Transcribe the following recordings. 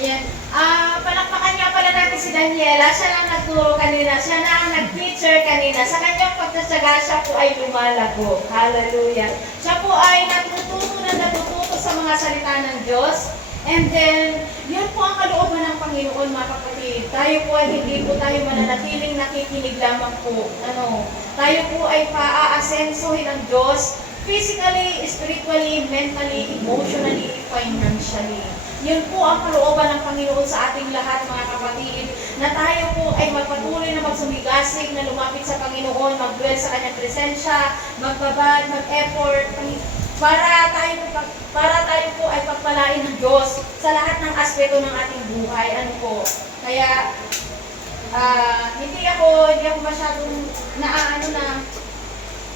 Ayan. Palakpakan nga pala natin si Daniela. Siya na ang nagturo kanina. Siya na ang nag-teacher kanina. Sa kanyang pagtsatsaga, siya po ay lumalago. Hallelujah. Siya po ay natututo sa mga salita ng Diyos. And then, yun po ang kalooban ng Panginoon, mga kapatid. Tayo po ay hindi po tayo mananatiling nakikinig lamang po. Tayo po ay paa-asensohin ng Diyos physically, spiritually, mentally, emotionally, financially. Yun po ang kalooban ng Panginoon sa ating lahat, mga kapatid, na tayo po ay magpatuloy na magsumigasig, na lumapit sa Panginoon, mag-dwell sa Kanyang presensya, magbabad, mag-effort, para tayo po ay pagpalain ng Diyos sa lahat ng aspeto ng ating buhay. Kaya, hindi ako masyadong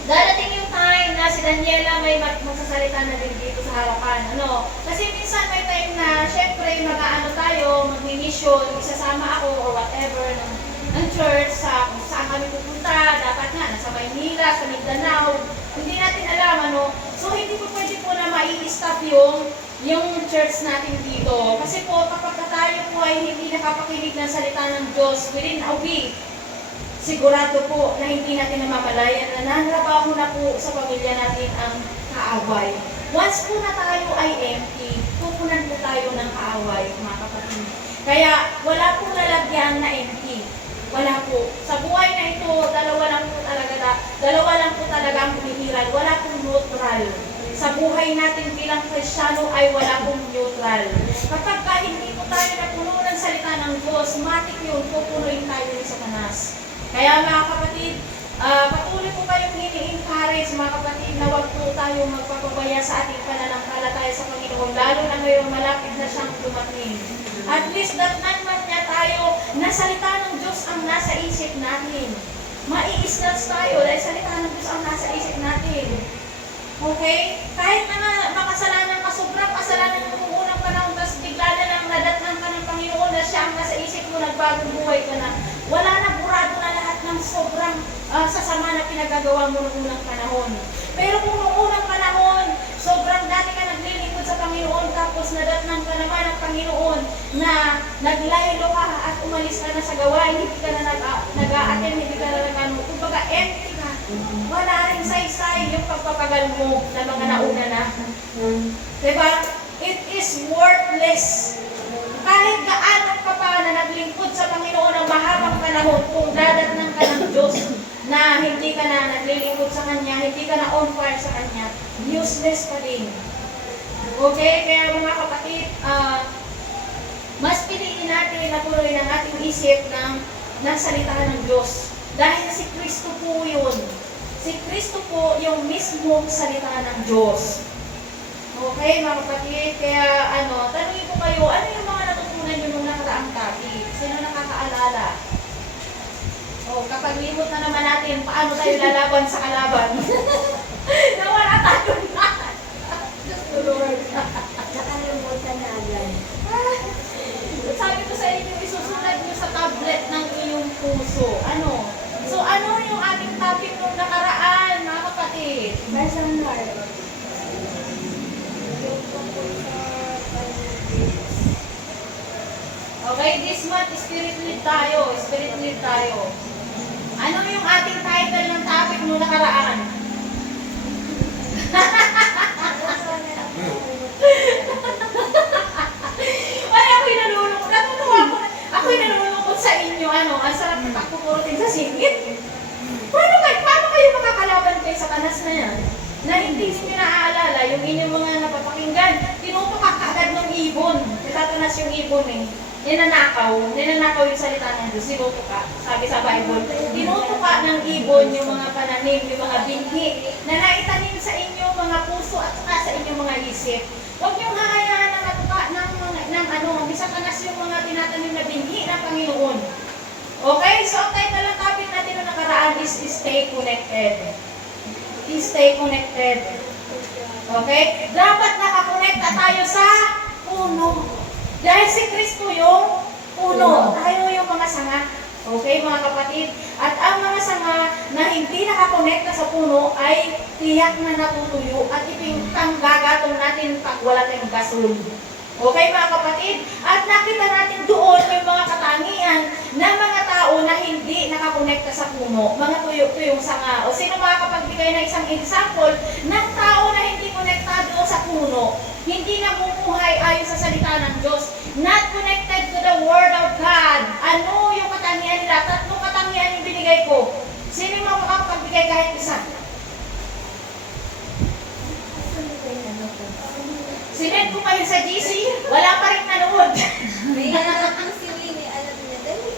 darating yung time na si Daniela may magsasalita na din dito sa harapan. Kasi minsan may time na, syempre, tayo, mag-mission, isasama ako or whatever ng church, kung saan kami pupunta, dapat nga, nasa Maynila, sa Mindanao, hindi natin alam, So, hindi po pwede po na mai-stop yung church natin dito. Kasi po, kapag tayo po ay hindi nakapakinig ng salita ng Diyos within a week, sigurado po na hindi natin namamalayan na nanrabaho na po sa pamilya natin ang kaaway. Once po na tayo ay empty, pupunan po tayo ng kaaway, mga kapatid. Kaya wala pong lalagyan na empty. Wala po. Sa buhay na ito, dalawa lang po talaga ang pinihiran. Wala pong neutral. Sa buhay natin bilang Kristiyano ay wala pong neutral. Kapag hindi po tayo napuno ng salita ng Diyos, matik yun, pupunuin tayo ni Satanas. Kaya mga kapatid, patuloy po kayong ini-encourage, mga kapatid, na huwag po tayo magpapabaya sa ating pananampalataya sa Panginoon, lalo na ngayon malapit na siyang dumating. At least datnan niya tayo na salita ng Diyos ang nasa isip natin. Mai-snatch tayo dahil salita ng Diyos ang nasa isip natin. Okay? Kahit na makasalanan ka, sobrang kasalanan ng unang panahon, tapos bigla na lang nadatnan ka ng Panginoon na siya ang nasa isip mo, nagbagong buhay ka na. Wala na, burado na lahat ng sobrang sasama na pinagagawa mo noong unang panahon. Pero kung noong unang panahon, sobrang dati ka naglilingkod sa Panginoon, tapos nadatnan ka naman ng Panginoon na naglaylo ka at umalis ka na sa gawain, hindi ka na nag-a-attend, hindi ka na kumbaga empty ka. Wala rin saysay yung pagpapagal mo na mga nauna na. Diba? It is worthless. Kahit gaano ka pa na naglingkod sa Panginoon ng mahabang panahon, kung dadatnan ka ng Diyos na hindi ka na naglilingkod sa Kanya, hindi ka na on fire sa Kanya, useless pa din. Okay? Kaya mga kapatid, mas piliin natin na punuin ang ating isip ng salita ng Diyos. Dahil si Kristo po yun. Si Kristo po yung mismong salita ng Diyos. Okay, mga kapatid? Kaya, tanungin ko kayo, ano yung mga natutunan nyo nung nakaraang topic? Sino nakakaalala? Kapag limot na naman natin, paano tayo lalaban sa kalaban? Nawala tayo na. Just the Lord. Nakalimutan na agad. Sabi ko sa inyo, isusunod nyo sa tablet ng iyong puso. So, ano yung ating topic nung nakaraan, mga kapatid? Personal. Okay, this month, spirit lead tayo. Ano yung ating title ng topic nung nakaraan? Ay, ako'y nalulungkot. Ako'y nalulungkot sa inyo. Ang sarap ng pagpupurutin sa singit. Paano kayo makakalaban kay Satanas na yan? Na hindi nyo naaalala yung inyong mga napapakinggan. Tinutupak agad ng ibon. Satanas yung ibon eh. Ninanakaw yung salita ng Diyos, tinutuka, sabi sa Bible. Tinutuka ng ibon yung mga pananim, yung mga binhi, na naitanim sa inyo mga puso at saka sa inyong mga isip. Huwag niyong hahayaan na matuka ng Satanas yung mga tinatanim na binhi ng Panginoon. Okay? So, ang title ng topic natin na nakaraan is stay connected. Stay connected. Okay? Dapat nakakonekta tayo sa puno. Dahil si Kristo yung puno, tayo yung mga sanga. Okay, mga kapatid? At ang mga sanga na hindi nakakonekta sa puno ay tiyak na natutuyo at ito yung panggagatong natin pag wala tayong gasol. Okay mga kapatid? At nakita natin doon may mga katangian na mga tao na hindi nakakonekta sa puno, mga tuyong sanga. O sino makakapagbigay ng isang example ng tao na hindi konektado sa puno, hindi namumuhay ayon sa salita ng Diyos, not connected to the Word of God. Ano yung katangian nila? 3 katangian yung binigay ko. Sino yung makakapagbigay kahit isa? Sinend ko kayo sa GC, wala pa rin nanood. May anak ang si Winnie, alam niya. Dali.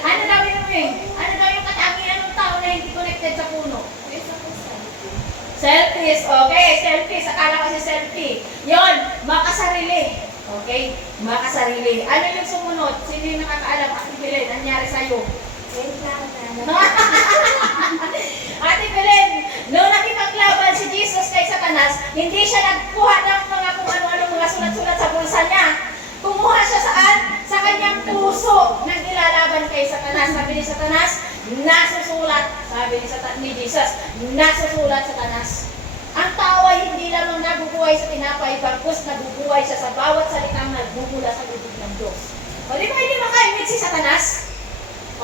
Ano daw yun eh? Ano daw yung katangian ng tao na hindi connected sa puno? May isa ko selfie. Selfies, okay, selfies. Akala kasi selfie. Yon, makasarili. Okay, makasarili. Ano yung sumunod? Sino yung nakakaalam? Ate Belen, nangyari sa'yo? Wait lang na. Ate Belen, noong nakipaglaban si Jesus kay Satanas, hindi siya nagkuha ng mga kung ano-ano mga sulat-sulat sa bulsa niya. Kumuha siya saan? Sa kanyang puso nang ilalaban kay Satanas. Sabi ni Satanas, nasusulat. Sabi ni Jesus, nasusulat Satanas. Ang tao ay hindi lamang nabubuhay sa tinapay, bagkus nabubuhay siya sa bawat salitang nagbubula sa bibig ng Diyos. O di ba hindi makaimig si Satanas?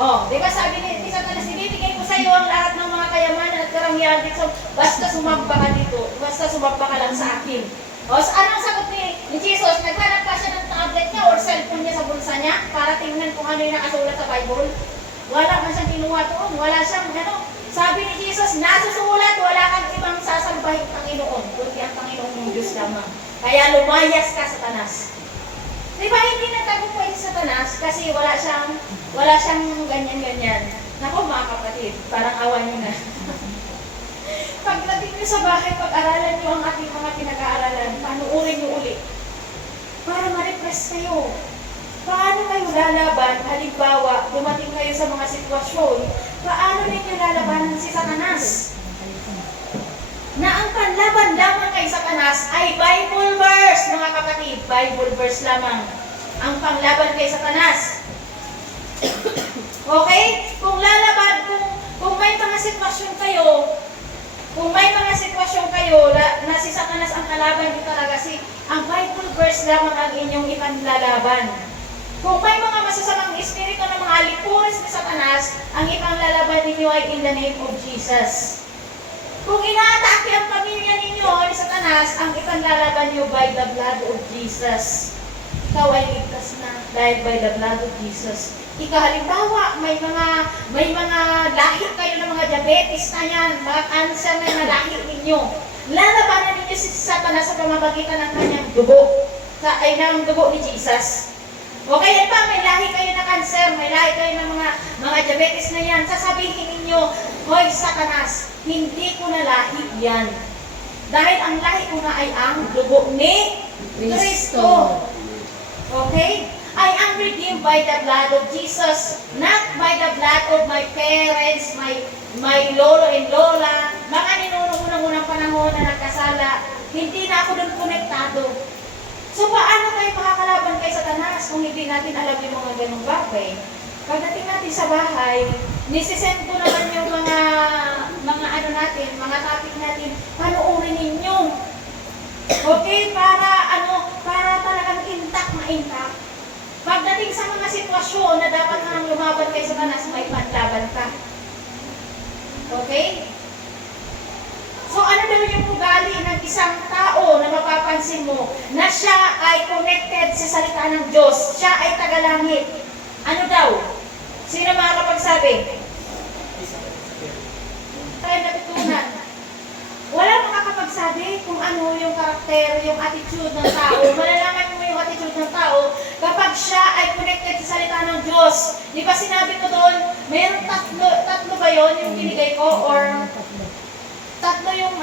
O, di ba sabi ni Satanas, ibibigay ko sa iyo ang lahat ng mga kayamanan at karangyaan dito, basta sumamba ka dito, basta sumamba ka lang sa akin. O, anong sagot ni Jesus? Naghanap pa siya ng tablet niya or cellphone niya sa bulsa niya para tingnan kung ano yung nakasulat sa Bible. Wala man siyang kinuha doon, wala siyang Sabi ni Jesus, nasusulat, wala kang ibang sasambahin Panginoon, kundi ang Panginoon mong Diyos lamang. Kaya lumayas ka, Satanas. Di ba hindi nagtagumpay si Satanas kasi wala siyang ganyan-ganyan. Naku mga kapatid, parang awan nyo na. Pagdating nyo sa bahay, pag-aralan nyo ang ating mga pinag-aaralan, panuurin nyo ulit. Para ma-refresh kayo. Paano kayo lalaban? Halimbawa, dumating kayo sa mga sitwasyon, paano ninyo lalabanan si Satanas? Na ang panlaban lamang kay Satanas ay Bible verse, mga kapatid. Bible verse lamang ang panglaban kay Satanas. Okay? Kung lalaban, kung may mga sitwasyon kayo, na si Satanas ang kalaban nyo talaga, ang Bible verse lamang ang inyong ipanlalaban. Kung may mga masasamang espiritu ng mga alipuris ni Satanas, ang ipanglalaban ninyo ay in the name of Jesus. Kung inaatake ang pamilya ninyo ni Satanas, ang ipanlalaban nyo by the blood of Jesus. Ikaw ay ligtas na dahil by the blood of Jesus. Halimbawa, may mga lahi kayo ng mga diabetes na yan, mga cancer na lahi ninyo. Lalabanan ninyo si Satanas sa pamamagitan ng kanyang dugo, ng dugo ni Jesus. Okay, yan pa, may lahi kayo na cancer, may lahi kayo ng mga diabetes na yan. Sasabihin ninyo, hoy Satanas, hindi ko na lahi yan. Dahil ang lahi ko na ay ang dugo ni Kristo. Okay? I am redeemed by the blood of Jesus, not by the blood of my parents, my lolo and lola, mga ninunong-unang panahon na nagkasala. Hindi na ako doon konektado. So, paano tayo makakalaban kay Satanas kung hindi natin alam yung mga ganong bagay? Pagdating natin sa bahay, nisisend ko naman yung mga topic natin, panuurin ninyo. Okay? Para talagang intact na intact. Pagdating sa mga sitwasyon na dapat nang lumaban kay Satanas, may panlaban ka. Okay? So ano daw yung ugali ng isang tao na mapapansin mo na siya ay connected sa salita ng Diyos, siya ay tagalangit? Ano daw? Sino makakapagsabi? Tayo natutunan. Wala makakapagsabi kung ano yung karakter, yung attitude ng tao. Malalaman mo yung attitude ng tao kapag siya ay connected sa salita ng Diyos. Di ba sinabi ko doon, mayroong tatlo ba yun yung binigay ko? Or tatlo yung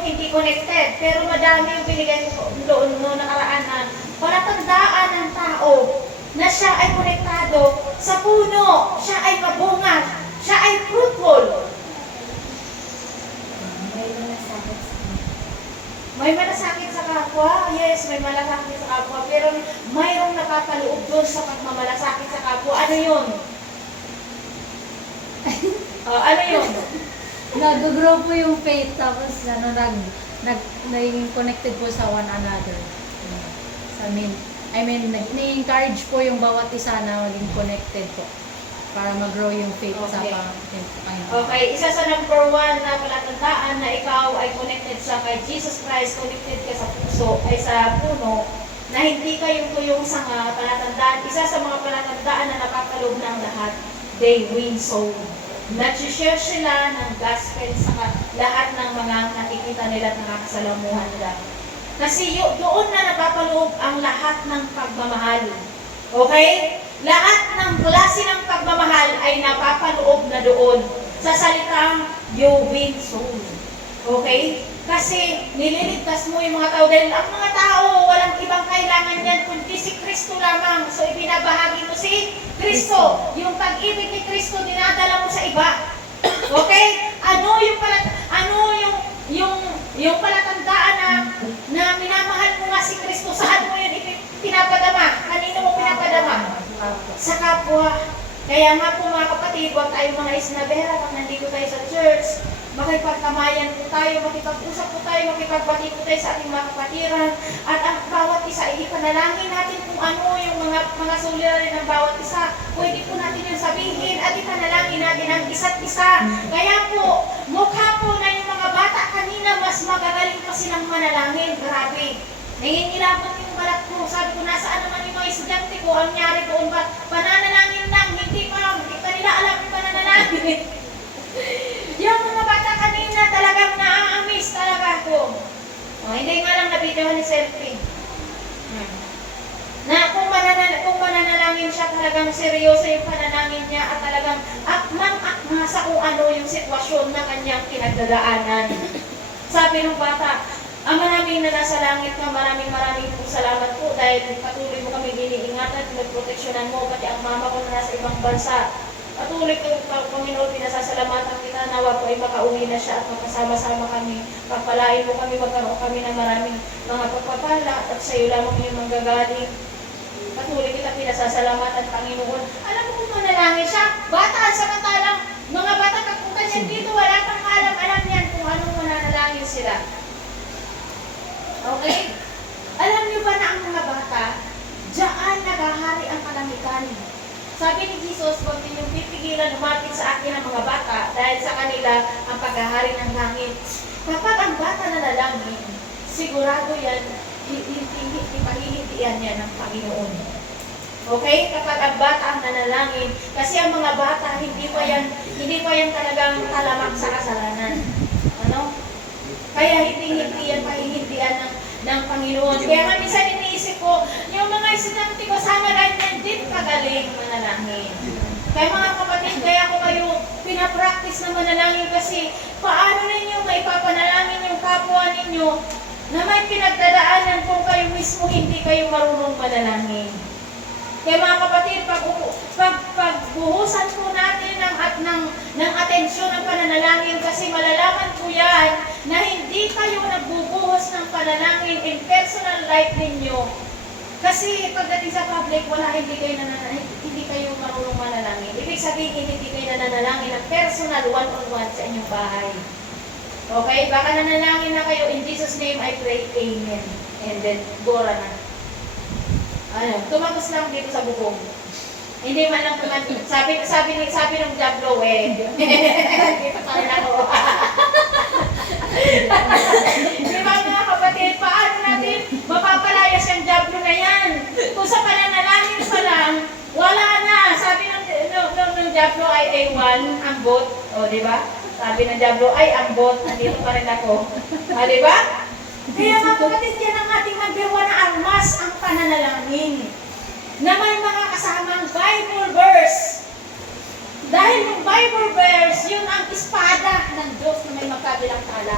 hindi connected. Pero madami yung binigay ko doon noong nakaraan na palatandaan ng tao na siya ay konektado sa puno, siya ay mabunga, siya ay fruitful. May malasakit sa kapwa? Yes, may malasakit sa kapwa. Pero mayroong nakapaloob doon sa pagmamalasakit sa kapwa. Ano yun? Ano yun? Nag-grow po yung faith, tapos naging connected po sa one another. Sa ni-encourage po yung bawat isa na maging connected po para mag-grow yung faith sa Okay. Panginoon. Okay, isa sa number 1 na palatandaan na ikaw ay connected sa kay Jesus Christ, connected ka sa puso, ay sa puno, na hindi ka yung tuyong sanga, palatandaan, isa sa mga palatandaan na napapaloob ng lahat, they win soul. Nag-share sila ng gospel sa lahat ng mga nakikita nila at nakakasalamuhan nila. Kasi doon na napapaloob ang lahat ng pagmamahal. Okay? Lahat ng klase ng pagmamahal ay napapaloob na doon sa salitang you win soul. Okay? Kasi nililigtas mo yung mga tao dahil ang mga tao walang ibang kailangan yan kundi si Kristo lamang. So ibinabahagi mo si Kristo. Yung pag-ibig ni Kristo dinadala mo sa iba. Okay? Yung palatandaan na minamahal mo nga si Kristo, saan mo yun pinapadama? Kanino mo pinapadama? Sa kapwa. Kaya nga po mga kapatid, huwag tayong mga isnabera pag nandito tayo sa church. Makipagkamayan po tayo, makipag-usap po tayo, makipagbati po tayo sa ating mga kapatiran. At ang bawat isa, ipanalangin natin kung ano yung mga suliranin ng bawat isa. Pwede po natin yung sabihin at ipanalangin natin ang isa't isa. Kaya po, mukha po na yung mga bata kanina, mas magagaling pa silang manalangin. Grabe. Nangingilabot yung balat ko. Sabi ko, nasaan naman yung mga estudyante ko? Ang nangyari doon ba? Pananalangin lang, hindi pa nila alam yung pananalangin. Yung mga bata kanina talagang na-amaze talaga ako. Hindi nga lang nabidyohan ni selfie. Na kung mananalangin siya, talagang seryoso yung panalangin niya at talagang akmang-akma sa kung ano yung sitwasyon na kanyang pinagdadaanan. Sabi ng bata, Ama namin na nasa langit ka, maraming po salamat po dahil patuloy mo kami iniingatan, pinagproteksyonan mo, pati ang mama ko na nasa ibang bansa. Patuloy ko, Panginoon, pinasasalamatan kita, nawa po ay makauwi na siya at magkasama-sama kami. Pagpalain mo kami, magkaroon kami ng maraming mga pagpapala at sa iyo lamang yung manggagaling. Patuloy kita pinasasalamatan, Panginoon. Alam mo kung manalangin siya, bata, samantalang mga bata pagpunta niya dito, wala pang alam yan kung anong mananalangin sila. Okay? Alam niyo ba na ang mga bata, diyan naghahari ang kalamitan. Sabi ni Jesus, huwag ninyong pipigilan lumapit sa akin ang mga bata dahil sa kanila ang paghahari ng langit. Kapag ang bata nanalangin, sigurado yan, ipahihindihan yan ng Panginoon. Okay? Kapag ang bata ang nanalangin, kasi ang mga bata, hindi pa yan talagang talamak sa kasalanan. Ano? Kaya hindi yan pahihindihan ng Panginoon. Kaya nga minsan iniisip ko, yung mga estudyante ko, sana ganyan din kagaling manalangin. Kaya mga kapatid, kaya ko kayo pinapractice na manalangin kasi paano ninyo maipapanalangin yung kapwa ninyo na may pinagdadaanan kung kayo mismo hindi kayo marunong manalangin. Kaya mga kapatid, pagbuhusan po natin ng atensyon ng pananalangin kasi malalaman po yan na hindi kayo nagbubuhos ng panalangin in personal life ninyo. Kasi pagdating sa public, hindi kayo marunong manalangin. Ibig sabihin, hindi kayo nananalangin ng personal one-on-one sa inyong bahay. Okay? Baka nanalangin na kayo, in Jesus' name I pray, Amen. And then, bora na. Tumagos lang dito sa bubong. Hindi man lang sabi ng Diablo dito pa rin ako. Di ba mga kapatid, paano natin mapapalayas yung Diablo na yan? Kung sa pananalangin pa lang, wala na. Sabi ng Diablo ay A1, ambot. Di ba? Sabi ng Diablo ay ambot, nandito pa rin ako. Di ba? Kaya mga kapatid, yan ang ating number 1 na armas, ang pananalangin. Na may mga kasamang Bible verse. Dahil yung Bible verse, yun ang espada ng Diyos na may magkabilang tala.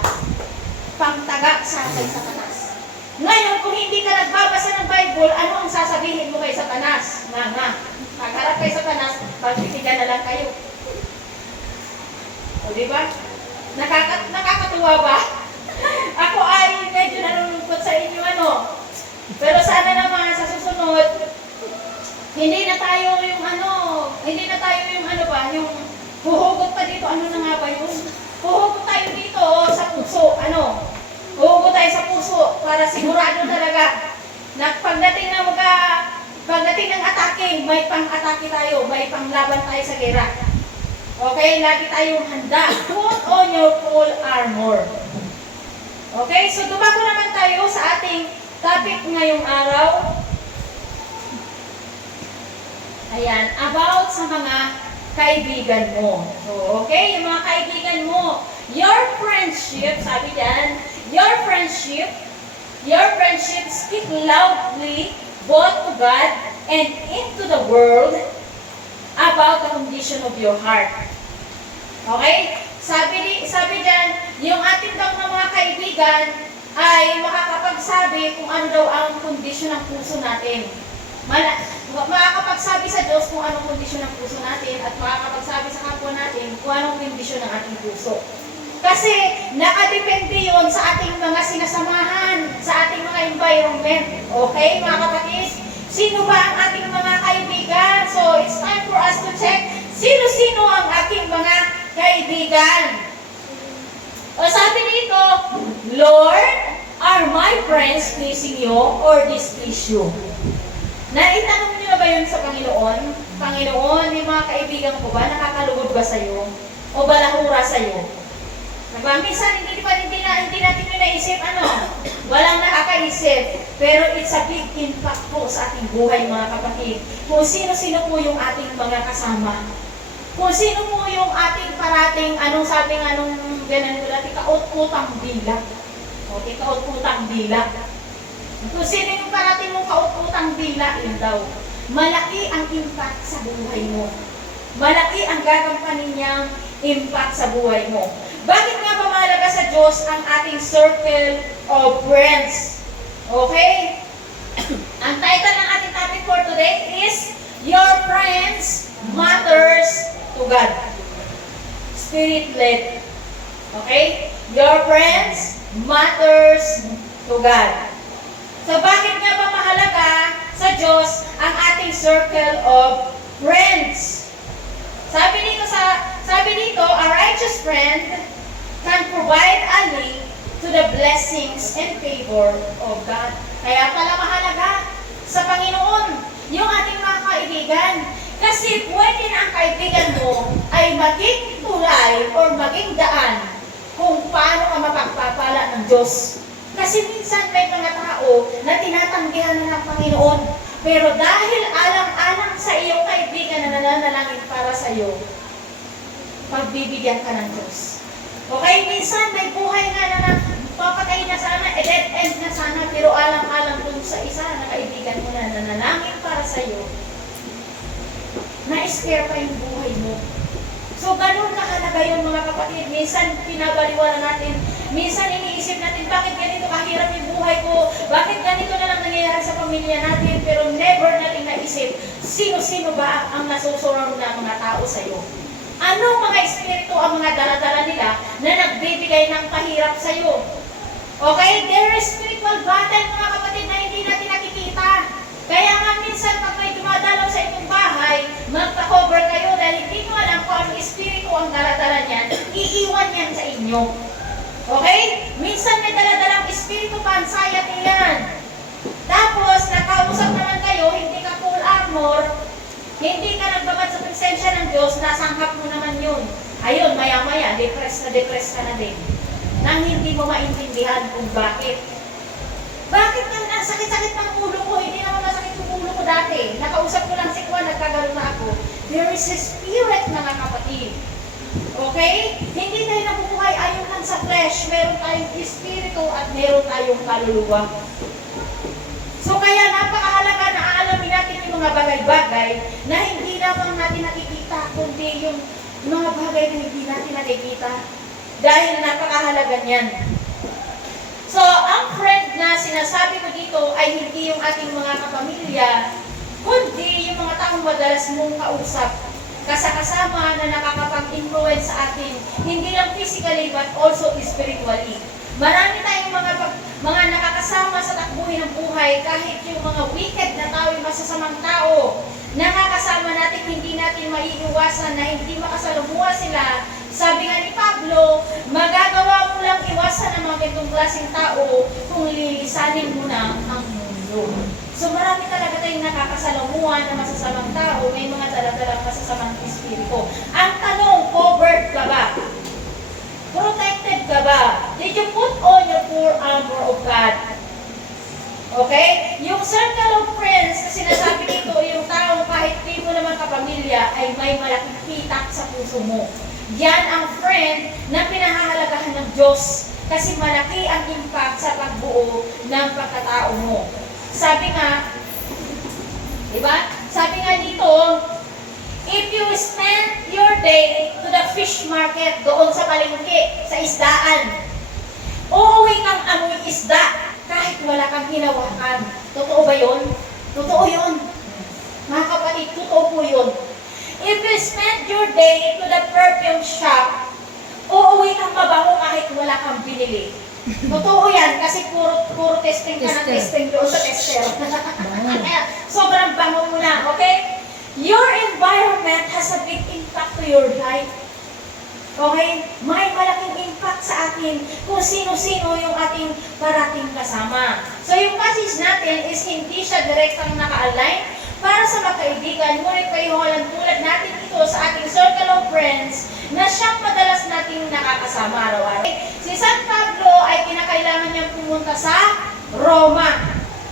Pangtaga sa ating Satanas. Ngayon, kung hindi ka nagbabasa ng Bible, ano ang sasabihin mo kay Satanas? Pagharap kay Satanas, pagpitigan na lang kayo. O diba? Nakakatuwa ba? Ako ay medyo nalulungkot sa inyo Pero sana naman sa susunod, hindi na tayo yung huhugot pa dito, ano na nga ba yun? Huhugot tayo dito sa puso, Huhugot tayo sa puso para sigurado talaga Pagdating ng attacking, may pang-atake tayo, may panglaban tayo sa gera. Okay, lagi tayong handa. Put on your full armor. Okay, so dumako naman tayo sa ating topic ngayong araw. Ayan, about sa mga kaibigan mo. So, okay, yung mga kaibigan mo. Your friendship, sabi dyan, your friendship speak loudly both to God and into the world about the condition of your heart. Okay? Sabi dyan, yung ating daw ng mga kaibigan ay makakapagsabi kung ano daw ang kondisyon ng puso natin. Makakapagsabi sa Diyos kung anong kondisyon ng puso natin at makakapagsabi sa kapwa natin kung anong kondisyon ng ating puso. Kasi nakadepende yon sa ating mga sinasamahan, sa ating mga environment. Okay, mga kapatid? Sino ba ang ating mga kaibigan? So, it's time for us to check sino-sino ang ating mga kaibigan. O sabi dito, Lord, are my friends pleasing you or displease you? Naitanong niyo na ba yun sa Panginoon? Panginoon, yung mga kaibigan ko ba, nakakalugod ba sa'yo? O balahura sa'yo? Diba? Minsan, hindi natin yung naisip, walang nakakaisip. Pero it's a big impact po sa ating buhay, mga kapatid. Kung sino-sino po yung ating mga kasama. Kung sino po yung ating parating, ganun ko natin, kaut-utang bilang. Okay, kaut-utang bilang. Kung sino yung parating mong kaut-utang bilang, yun daw. Malaki ang impact sa buhay mo. Malaki ang gagampanin niyang impact sa buhay mo. Bakit nga ba mahalaga sa Diyos ang ating circle of friends? Okay? Ang title ng ating topic for today is Your Friends Matters to God. Spirit-led. Okay? Your friends matters to God. So bakit nga ba mahalaga sa Diyos ang ating circle of friends? Sabi dito, a righteous friend can provide a link to the blessings and favor of God. Kaya pala mahalaga sa Panginoon yung ating mga kaibigan. Kasi pwede na ang kaibigan mo ay maging tulay or maging daan kung paano ka mapagpapala ng Diyos. Kasi minsan may mga tao na tinatanggihan na ng Panginoon. Pero dahil alang-alang sa iyong kaibigan na nananalangin para sa iyo, pagbibigyan ka ng Diyos. Okay, minsan may buhay nga na papatay na sana, dead end na sana, pero alang-alang dun sa isa na kaibigan mo na nananangin para sa iyo, na-scare pa yung buhay mo. So, ganun kahalaga yun, mga kapatid. Minsan, pinabaliwala natin. Minsan, iniisip natin, bakit ganito kahirap yung buhay ko? Bakit ganito na lang nangyayari sa pamilya natin? Pero never natin naisip, sino-sino ba ang nasusurround na mga tao sa iyo? Anong mga espiritu ang mga dala-dala nila na nagbibigay ng kahirap sa iyo? Okay? There is spiritual battle, mga kapatid, na hindi natin nakikita. Kaya nga minsan, pag may dumadalaw sa inyong bahay, magpa-cover kayo dahil hindi nyo alam kung anong espiritu ang dala-dala niyan, iiwan yan sa inyo. Okay? Minsan may dala-dalang espiritu anxiety yan. Tapos, nakausap naman kayo, hindi ka full armor, hindi ka nagbabad sa presensya ng Diyos, nasanghap mo naman yun. Ayun, maya-maya, depress ka na din. Nang hindi mo maintindihan kung bakit. Bakit nang sakit-sakit ng ulo ko? Hindi naman masakit yung ulo ko dati. Nakausap ko lang si Juan, nagkagano na ako. There is a spirit, mga kapatid. Okay? Hindi tayo nabubuhay ayon lang sa flesh. Meron tayong espiritu at meron tayong kaluluwa. So kaya napakahalaga na aalamin natin yung mga bagay-bagay na hindi lamang natin nakikita, kundi yung mga bagay na hindi natin nakikita. Dahil napakahalaga niyan. So, ang friend na sinasabi ko dito ay hindi yung ating mga kapamilya, kundi yung mga taong madalas mong kausap, kasama na nakakapag-influence sa atin, hindi lang physically but also spiritually. Marami tayong mga nakakasama sa takbuhin ng buhay, kahit yung mga wicked na tao, yung masasamang tao, nakakasama natin, hindi natin maiiwasan na hindi makasalumuha sila. Sabi nga ni Pablo, magagawa mo lang iwasan ang mga ganitong klaseng tao kung lilisanin mo na ang mundo. Pablo. So marami talaga tayong nakakasalamuhan na masasamang tao, may mga daladalang masasamang espiritu. Ang tanong, covered ka ba? Protected ka ba? Did you put on your full armor of God? Okay? Yung circle of friends na sinasabi dito, yung taong kahit di mo naman kapamilya ay may malaking pitak sa puso mo. Yan ang friend na pinahahalagahan ng Diyos kasi malaki ang impact sa pagbuo ng pagkatao mo. Sabi nga, diba? Sabi nga dito, if you spend your day to the fish market, doon sa palengke, sa isdaan, uuwi kang amoy isda kahit wala kang hinawakan. Totoo ba yun? Totoo yun. Mga kapatid, totoo po yun. If you spend your day to the perfume shop, uuwi kang mabango kahit wala kang binili. Totoo yan, kasi puro testing ka ng Tester. testing doon sa tester. Kaya, sobrang bango mo na, okay? Your environment has a big impact to your life. Okay? May malaking impact sa atin kung sino-sino yung ating parating kasama. So yung passage natin is hindi siya direktang naka-align para sa magkaibigan, ngunit payuhalan tulad natin ito sa ating circle of friends na siyang madalas nating nakakasama araw-araw. Si San Pablo ay kinakailangan niyang pumunta sa Roma.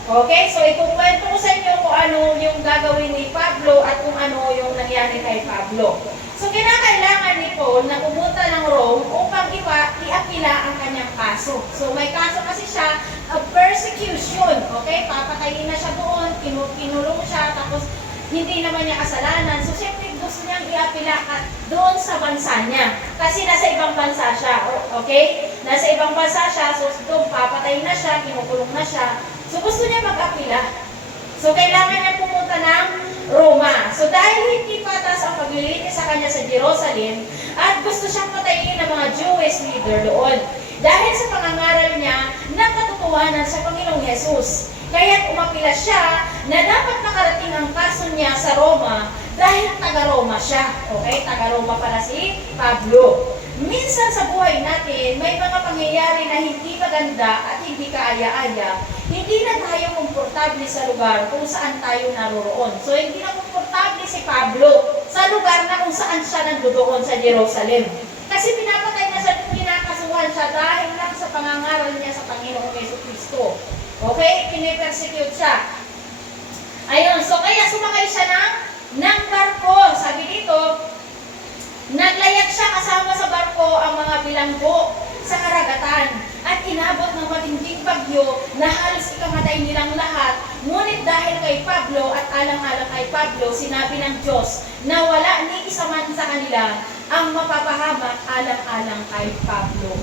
Okay? So ikukwento ko sa inyo kung ano yung gagawin ni Pablo at kung ano yung nangyari kay Pablo. So kinakailangan nito na pumunta ng Rome upang iapila ang kanyang kaso. So may kaso kasi siya of persecution. Okay? Papatayin na siya doon, kinulong siya, tapos hindi naman niya kasalanan. So siyempre gusto niyang iapila doon sa bansa niya. Kasi nasa ibang bansa siya. Okay? Nasa ibang bansa siya, so doon papatayin na siya, kinukulong na siya. So gusto niya mag-apila. So kailangan niya pumunta ng Roma. So dahil hindi patas ang paglilitis sa kanya sa Jerusalem at gusto siyang patayin ng mga Jewish leader doon. Dahil sa pangangaral niya ng katotohanan sa Panginoong Yesus. Kaya umapila siya na dapat makarating ang kaso niya sa Roma dahil taga-Roma siya. Okay? Taga-Roma pala si Pablo. Minsan sa buhay natin, may mga pangyayari na hindi maganda at hindi kaaya-aya. Hindi na tayo komportable sa lugar kung saan tayo naroroon. So, hindi na komportable si Pablo sa lugar na kung saan siya nandoon sa Jerusalem. Kasi pinapatay na siya, pinakasuhan siya dahil lang sa pangangaral niya sa Panginoong Jesucristo. Okay? Pinipersecute siya. Ayun, so kaya sumakay siya ng barko. Sabi dito, naglayag siya kasama sa barko ang mga bilanggo sa karagatan at inabot ng matinding bagyo na halos ikamatay nilang lahat. Ngunit dahil kay Pablo at alang-alang kay Pablo, sinabi ng Diyos na wala ni isa man sa kanila ang mapapahamak alang-alang kay Pablo.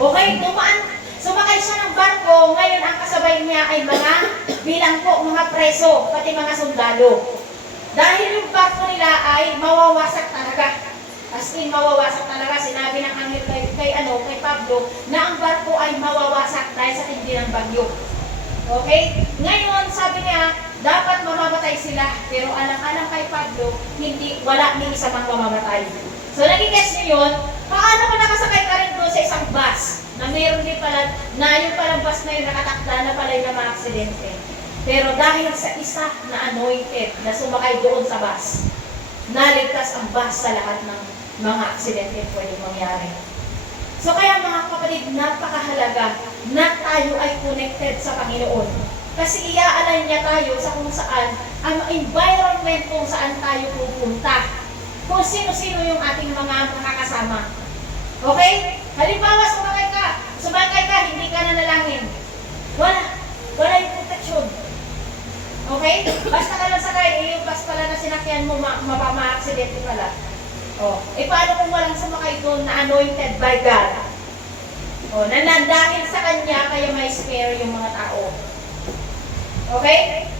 Okay, sumakay siya ng barko. Ngayon ang kasabay niya ay mga bilanggo, mga preso, pati mga sundalo. Dahil yung barko nila ay mawawasak talaga. As in, mawawasak talaga. Sinabi ng anghel kay Pablo na ang barko ay mawawasak dahil sa tindi ng bagyo. Okay? Ngayon, sabi niya, dapat mamamatay sila. Pero alang-alang kay Pablo, wala ni isa mang mamamatay. So, nagigets niyo yun? Paano kung nakasakay ka rin doon sa isang bus na mayroon din pala, na yung palang bus na yun nakatakda na pala yung mga aksidente. Pero dahil sa isa na anointed na sumakay doon sa bus, naligtas ang bus sa lahat ng mga aksidente pwedeng mangyari. So kaya mga kapatid, napakahalaga na tayo ay connected sa Panginoon. Kasi iaalay niya tayo sa kung saan ang environment kung saan tayo pupunta. Kung sino-sino yung ating mga makakasama. Okay? Halimbawa, sumakay ka, hindi ka nanalangin. Wala yung protection. Okay? Basta ka lang sakay, yung bus pala na sinakyan mo, mapama-aksidente pala. Paano kung walang sumakay doon na anointed by God? Na dahil sa kanya, kaya may spare yung mga tao. Okay?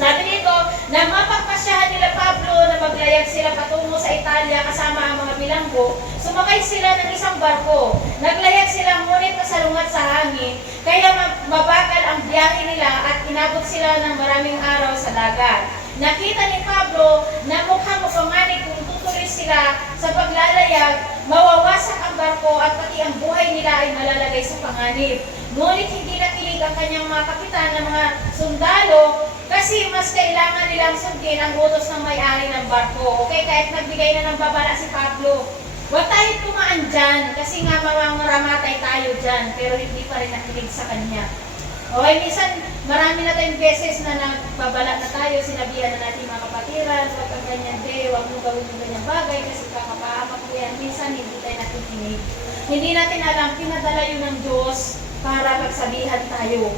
Sabi dito, na mapagpasyahan nila Pablo na maglayag sila patungo sa Italia kasama ang mga bilanggo, sumakay sila ng isang barko. Naglayag sila ngunit nasalungat sa hangin, kaya mabagal ang biyahe nila at inabot sila ng maraming araw sa dagat. Nakita ni Pablo na mukhang mapanganib kung tutuloy sila sa paglalayag, mawawasak ang barko at pati ang buhay nila ay malalagay sa panganib. Ngunit hindi nakilig ang kanyang mga kapitan ng mga sundalo kasi mas kailangan nilang sundin ang utos ng may-ari ng barko. Okay, kahit nagbigay na ng babala si Pablo, huwag tayo tumaan dyan kasi nga mamaramatay tayo dyan, pero hindi pa rin nakilig sa kanya. Okay, minsan marami na tayong beses na nagbabala na tayo, sinabihan na natin mga kapatiran, huwag kang ganyan day, huwag mo gawin yung ganyang bagay kasi kakapahamak mo yan. Minsan hindi tayo nakikinig. Hindi natin alam, pinadala yun ng Diyos para pagsabihan tayo.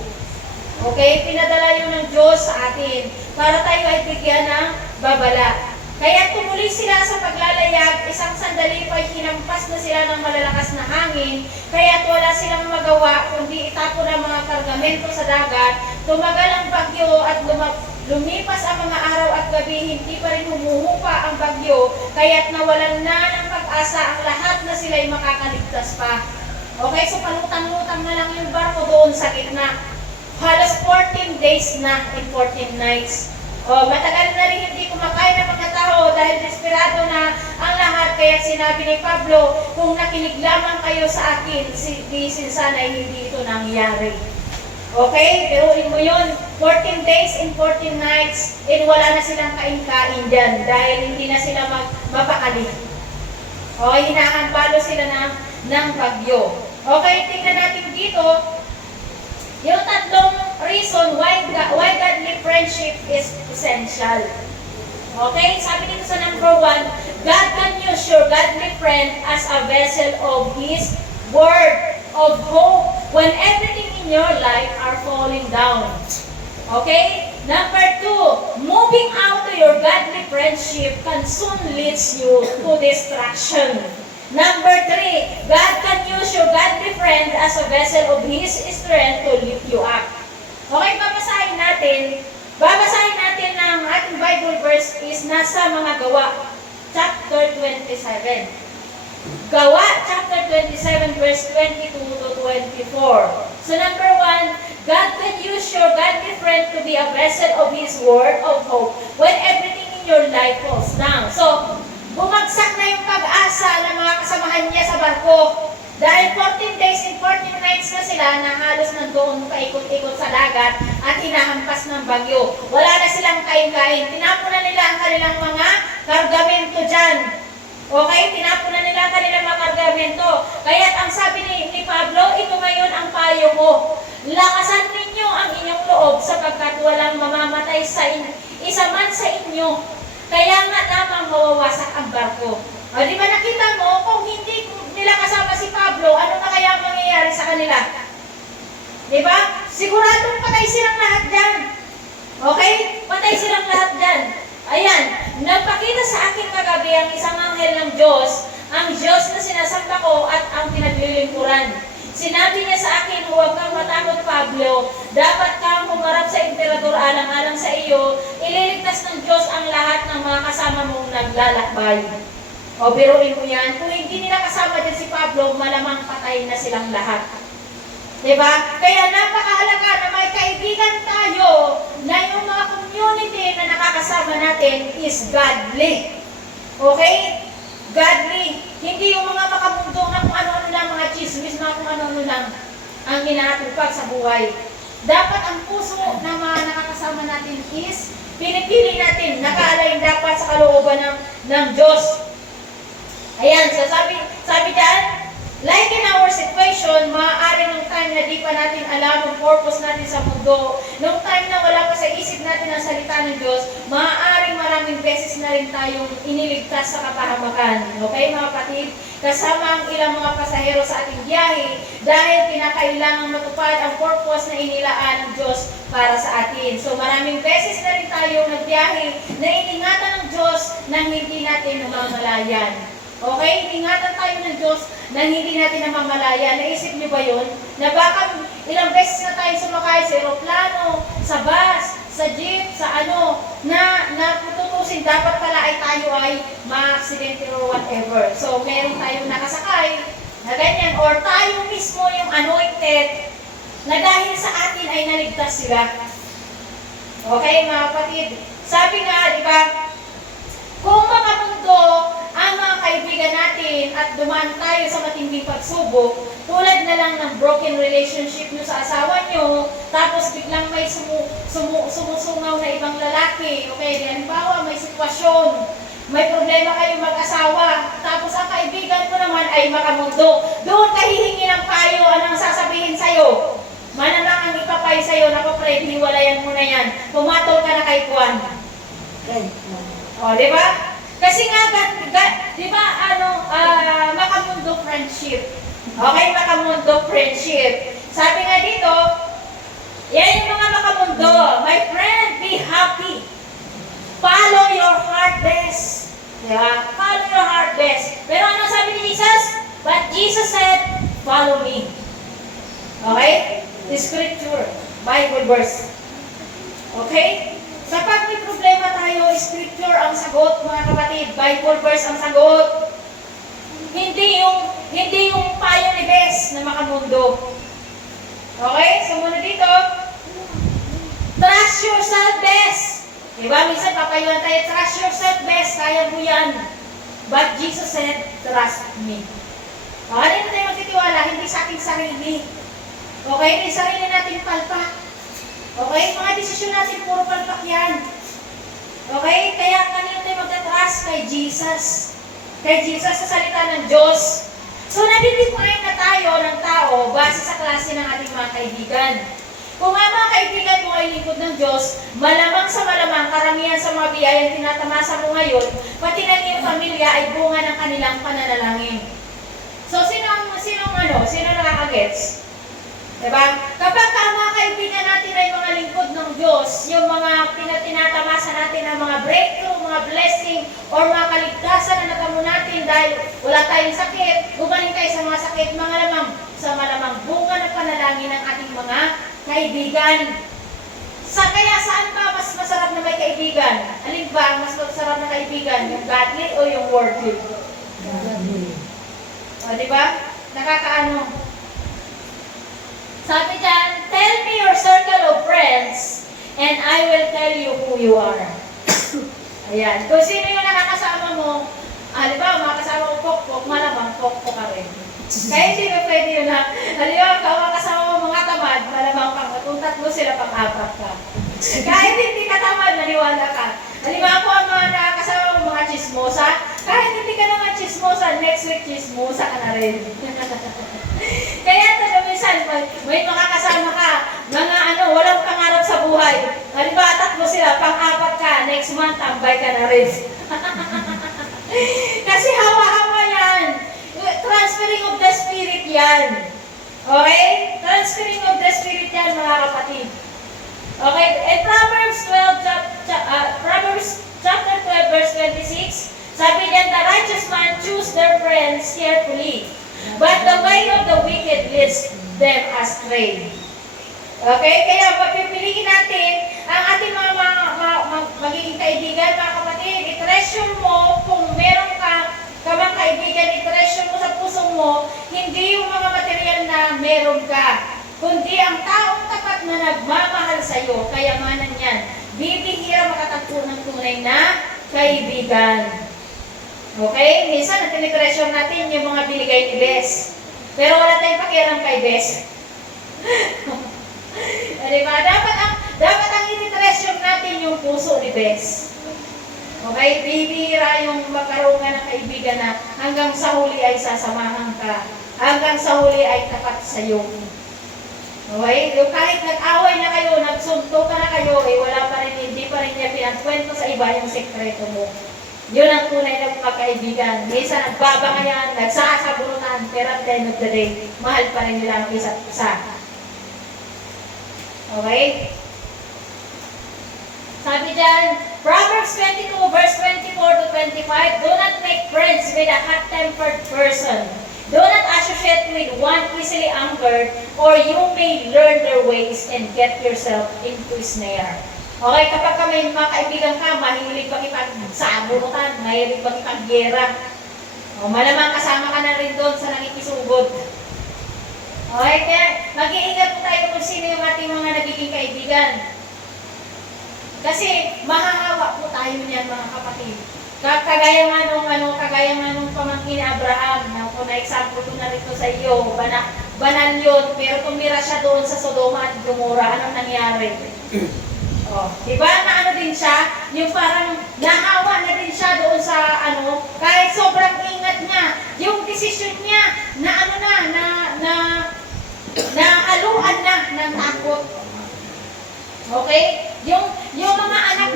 Okay? Pinadala yun ng Diyos sa atin para tayo ay bigyan ng babala. Kaya tumuloy sila sa paglalayag, isang sandali pa hinampas na sila ng malalakas na hangin, kaya't wala silang magawa kundi itapon ang mga kargamento sa dagat. Tumagal ang bagyo at lumipas ang mga araw at gabi, hindi pa rin humuhupa ang bagyo, kaya't nawalan na ng pag-asa ang lahat na sila'y makakaligtas pa. Okay, so palutang-lutang na lang yung barko doon sa gitna. Halos 14 days na and 14 nights. O, matagal na rin hindi kumakain ng mga tao dahil desperado na ang lahat. Kaya sinabi ni Pablo, kung nakinig lamang kayo sa akin, di sana'y hindi ito nangyari. Okay? Pero mo yun, 14 days and 14 nights, and wala na silang kain-kain dyan dahil hindi na sila mapakali. O, hinahambalo sila ng bagyo. Okay, tingnan natin dito, yung tatlong reason why godly friendship is essential. Okay? Sabi dito sa number 1, God can use your godly friend as a vessel of His word of hope when everything in your life are falling down. Okay? Number 2, moving out to your godly friendship can soon lead you to destruction. Number 3, God can use your godly friend as a vessel of His strength to lift you up. Okay, babasahin natin. Babasahin natin ng ating Bible verse is nasa mga Gawa, chapter 27. Gawa, chapter 27, verse 22 to 24. So number 1, God can use your godly friend to be a vessel of His word of hope when everything in your life falls down. So, bumagsak na yung pag-asa ng mga kasamahan niya sa barko. Dahil 14 days and 14 nights na sila na halos nandoon paikot-ikot sa dagat at hinahampas ng bagyo. Wala na silang kain-kain. Tinapon na nila ang kanilang mga kargamento dyan. Okay? Tinapon na nila ang kanilang mga kargamento. Kaya't ang sabi ni Pablo, ito ngayon ang payo mo. Lakasan ninyo ang inyong loob sapagkat walang mamamatay sa isa man sa inyo. Kaya nga lamang mawawasak ang barko. O, di ba nakita mo, kung hindi nila kasama si Pablo, ano na kaya ang mangyayari sa kanila? Di ba? Siguradong patay silang lahat dyan. Okay? Patay silang lahat dyan. Ayan, nagpakita sa akin kagabi ang isang anghel ng Diyos, ang Diyos na sinasamba ko at ang pinaglilingkuran. Sinabi niya sa akin, huwag kang matakot, Pablo. Dapat kang humarap sa emperador alang-alang sa iyo. Ililigtas ng Diyos ang lahat ng mga kasama mong naglalakbay. O, biruin mo yan. Kung hindi nila kasama din si Pablo, malamang patay na silang lahat. Diba? Kaya napakahalaga na may kaibigan tayo na yung mga community na nakakasama natin is godly. Okay? Godly. Hindi yung mga makamundo na kung ano-ano lang, mga chismis na kung ano-ano lang ang inaatupag sa buhay. Dapat ang puso ng mga nakakasama natin is pinipili natin, nakaalay dapat sa kalooban ng Diyos. Ayan, so sabi dyan, like in our situation, maaari nung time na di pa natin alam ang purpose natin sa mundo, nung time na wala pa sa isip natin ang salita ng Diyos, maaaring maraming beses na rin tayong iniligtas sa kapahamakan. Okay, mga kapatid? Kasama ang ilang mga pasahero sa ating biyahe dahil pinakailangang matupad ang purpose na inilaan ng Diyos para sa atin. So maraming beses na rin tayong nagbiyahe na iningatan ng Diyos nang hindi natin namamalayan. Okay? Ingatan tayo ng Diyos na hindi natin namamalaya. Naisip niyo ba yun? Na baka ilang beses na tayo sumakay sa aeroplano, sa bus, sa jeep, sa na tutusin, dapat pala ay tayo ay ma-accidente or whatever. So, meron tayong nakasakay na ganyan, or tayo mismo yung anointed na dahil sa atin ay naligtas sila. Okay, mga kapatid? Sabi nga, di ba, kung makamundo ang mga kaibigan natin at dumaan tayo sa matinding pagsubok, Tulad na lang ng broken relationship nyo sa asawa nyo, tapos biglang may sumusungaw na ibang lalaki. Okay, halimbawa may sitwasyon, may problema kayo mag-asawa, tapos ang kaibigan mo naman ay makamundo. Doon ka hihingi ng payo, anong sasabihin sa'yo? Manamang ang ipapayo sa'yo, naku Fred, hiwalayan mo na yan. Pumatol ka na kay Juan. O, di ba? Kasi nga, di ba, makamundo friendship. Okay, makamundo friendship. Sabi nga dito, yan yung mga makamundo. My friend, be happy. Follow your heart best. Diba? Follow your heart best. Pero ano sabi ni Jesus? But Jesus said, follow me. Okay? The scripture. Bible verse. Okay? Kapag may problema tayo, scripture ang sagot, mga kapatid. Bible verse ang sagot. Hindi yung payo ni Bes na makamundo. Okay? So muna dito, trust yourself, Bes. Diba? Minsan papayuan tayo, trust yourself, Bes. Kaya mo yan. But Jesus said, trust me. Hindi na tayo magtitiwala, hindi sa ating sarili. Okay? Hindi sarili natin palpak. Okay? Mga desisyon natin, puro palpak yan. Okay? Kaya kanina tayo magtatrust kay Jesus. Kay Jesus sa salita ng Diyos. So, nadi-define na tayo ng tao base sa klase ng ating mga kaibigan. Kung ang mga kaibigan mo ay lingkod ng Diyos, malamang sa malamang, karamihan sa mga biyayang tinatamasa mo ngayon, pati na iyong pamilya ay bunga ng kanilang pananalangin. So, sino nakakagets? Diba? Kapag ang mga kaibigan natin ay mga lingkod ng Diyos, yung mga tinatamasa natin ng mga breakthrough, mga blessing, or mga kaligtasan na natamo natin dahil wala tayong sakit, gumaling tayo sa mga sakit, sa malamang bunga ng panalangin ng ating mga kaibigan. Kaya saan ba mas masarap na may kaibigan? Alin ba ang mas masarap na kaibigan? Yung godly o yung worldly? O, diba? Nakakaano? Sabi dyan, tell me your circle of friends and I will tell you who you are. Ayan. Kung sino yung nakakasama mo, halimbawa, makakasama mo pokpok, malamang pokpok ka rin. Kaya hindi mo pwede yun na, halimbawa, kung makasama mo mga tamad, malamang pang kung tatlo sila pang-apat ka. Kahit hindi ka tamad, maniwala ka. Halimbawa, kung ang mga nakakasama mo mga chismosa, kahit hindi ka naman chismosa, next week chismosa ka na rin. Kaya minsan, may makakasama ka, mga walang pangarap sa buhay. Halimbawa, tatlo sila, pang-apat ka, next month, tambay ka na rin. Kasi hawa-hawa yan. Transferring of the Spirit yan. Okay? Transferring of the Spirit yan, mga kapatid. Okay? And Proverbs chapter 12, verse 26, sabi diyan, the righteous man choose their friends carefully, but the way of the wicked leads them astray. Okay? Kaya papipiliin natin ang ating mga magiging kaibigan, mga kapatid. I-treasure mo kung meron ka mga kaibigan, i-treasure mo sa puso mo, hindi yung mga material na meron ka, kundi ang taong tapat na nagmamahal sa iyo, kayamanan yan. Bibihira makatagpo ng tunay na kaibigan. Okay? Minsan, tinitreasure natin yung mga binigay ni Bes. Pero wala tayong pakialam kay Bes. Diba? Dapat ang tinitreasure natin yung puso ni Bes. Okay? Bibihira yung magkaroon ng kaibigan na hanggang sa huli ay sasamahan ka. Hanggang sa huli ay tapat sa iyo. Okay? Yung kahit nag-away na kayo, nagsunto ka na kayo, wala pa rin, hindi pa rin niya pinagkwento sa iba yung sekreto mo. Yun ang tunay na mga kaibigan. Minsan nagbabangayan, nagsasabunutan, pero at the end of the day, mahal pa rin nila ang isa't isa. Okay? Sabi dyan, Proverbs 22 verse 24 to 25, do not make friends with a hot-tempered person. Do not associate with one easily angered, or you may learn their ways and get yourself into a snare. Okay, kapag may mga kaibigan ka, mahilig makipagsabunutan, mahilig makipaggera. O, malamang kasama ka na rin doon sa nakikisugod. Okay, kaya mag-iingat po tayo kung sino yung ating mga nagiging kaibigan. Kasi mahahawa po tayo niyan, mga kapatid. Kagaya nga nung pamangkin ni Abraham, na kung na-example ko na rito sa iyo, banal yun, pero tumira siya doon sa Sodoma at Gomora. Anong nangyari? Oh, diba na ano din siya? Yung parang nahawa na din siya doon sa ano, kahit sobrang ingat niya, yung decision niya na ano na haluan na ng takot. Okay? Yung mga anak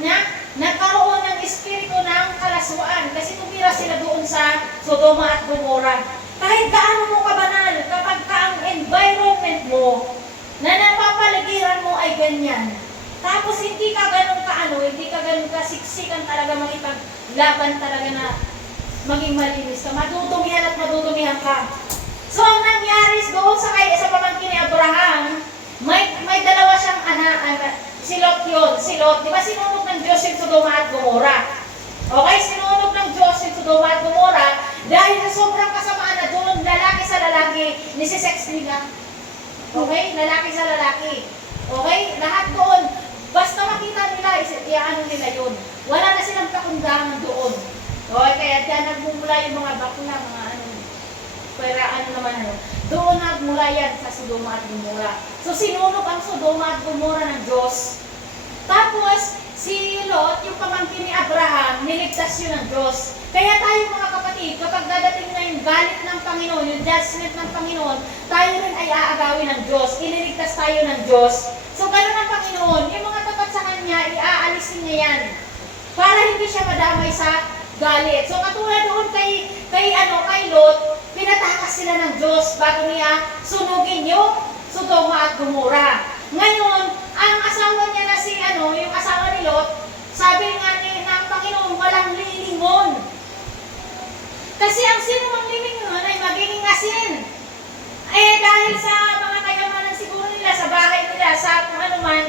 niya, nagkaroon ng espiritu ng kalaswaan kasi tumira sila doon sa Sodoma at Gomora. Kahit gaano mo kabanal, kapag ka ang environment mo, na napapaligiran mo ay ganyan. Tapos hindi ka ganun kasiksikan talaga makipaglaban talaga na maging malinis ka. Madudumihan at madudumihan ka. So, ang nangyari doon sa pamangkin ni Abraham, may dalawa siyang anak, si Lot yun. Si Lot, di ba sinunog ng Diyos yung Sodoma at Gomora? Okay, sinunog ng Diyos yung Sodoma at Gomora dahil sa sobrang kasamaan na doon, lalaki sa lalaki, nisisex nila. Okay? Lalaki sa lalaki. Okay? Lahat doon. Basta makita nila, iaano nila yun. Wala na silang kakundangan doon. Okay? Kaya dyan nagmumula yung mga bakla, mga ano. Pero ano naman ano. Doon nagmula yan sa Sodoma at Gomora. So sinunog ang Sodoma at Gomora ng Diyos. Tapos, si Lot, yung pamangkin ni Abraham, niligtas yun ng Diyos. Kaya tayo mga kapatid, kapag dadating na yung galit ng Panginoon, yung judgment ng Panginoon, tayo rin ay aagawin ng Diyos. Ililigtas tayo ng Diyos. So, gano'n ang Panginoon, yung mga tapat sa Kanya, iaalisin niya yan. Para hindi siya madamay sa galit. So, katulad doon kay Lot, pinatakas sila ng Diyos bago niya sunugin yung Sodoma at Gomora. Ngayon, ang asawa niya na yung asawa ni Lot, sabi nga ng Panginoon, walang lilingon. Kasi ang sinumang lilingon ay magiging asin. Dahil sa mga kayamanan siguro nila, sa bahay nila, sa kung ano man,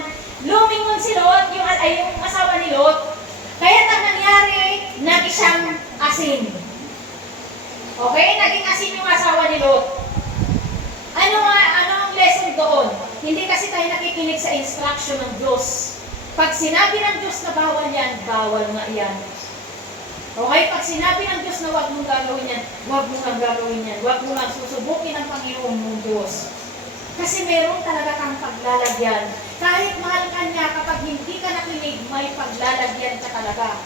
lumingon si Lot, yung asawa ni Lot. Kaya ang nangyari, naging siyang asin. Okay? Naging asin yung asawa ni Lot. Ano ang lesson doon? Hindi kasi tayo nakikinig sa instruction ng Diyos. Pag sinabi ng Diyos na bawal yan, bawal nga yan. Okay? Pag sinabi ng Diyos na huwag mong gagawin yan, huwag mo lang gagawin yan. Huwag mo lang susubukin ang Panginoon mong Diyos. Kasi meron talaga kang paglalagyan. Kahit mahal ka niya, kapag hindi ka nakinig, may paglalagyan ka talaga.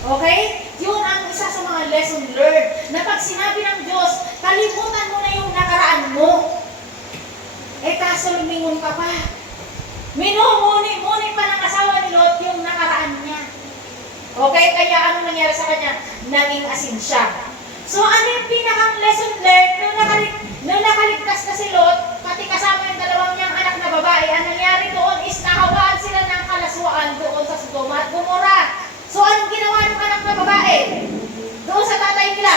Okay? Yun ang isa sa mga lesson learned. Na pag sinabi ng Diyos, kalimutan mo na yung nakaraan mo. Kaso lumingon ka pa. Minumuni-muni pa ng asawa ni Lot yung nakaraan niya. Okay? Kaya ano nangyari sa kanya? Naging asin siya. So ano yung pinakang lesson learned? Nung nakaligtas na si Lot, pati kasama yung dalawang niyang anak na babae, ang nangyari doon is nahawaan sila ng kalaswaan doon sa Sodoma at Gomora. So anong ginawa ng anak na babae? Doon sa tatay nila.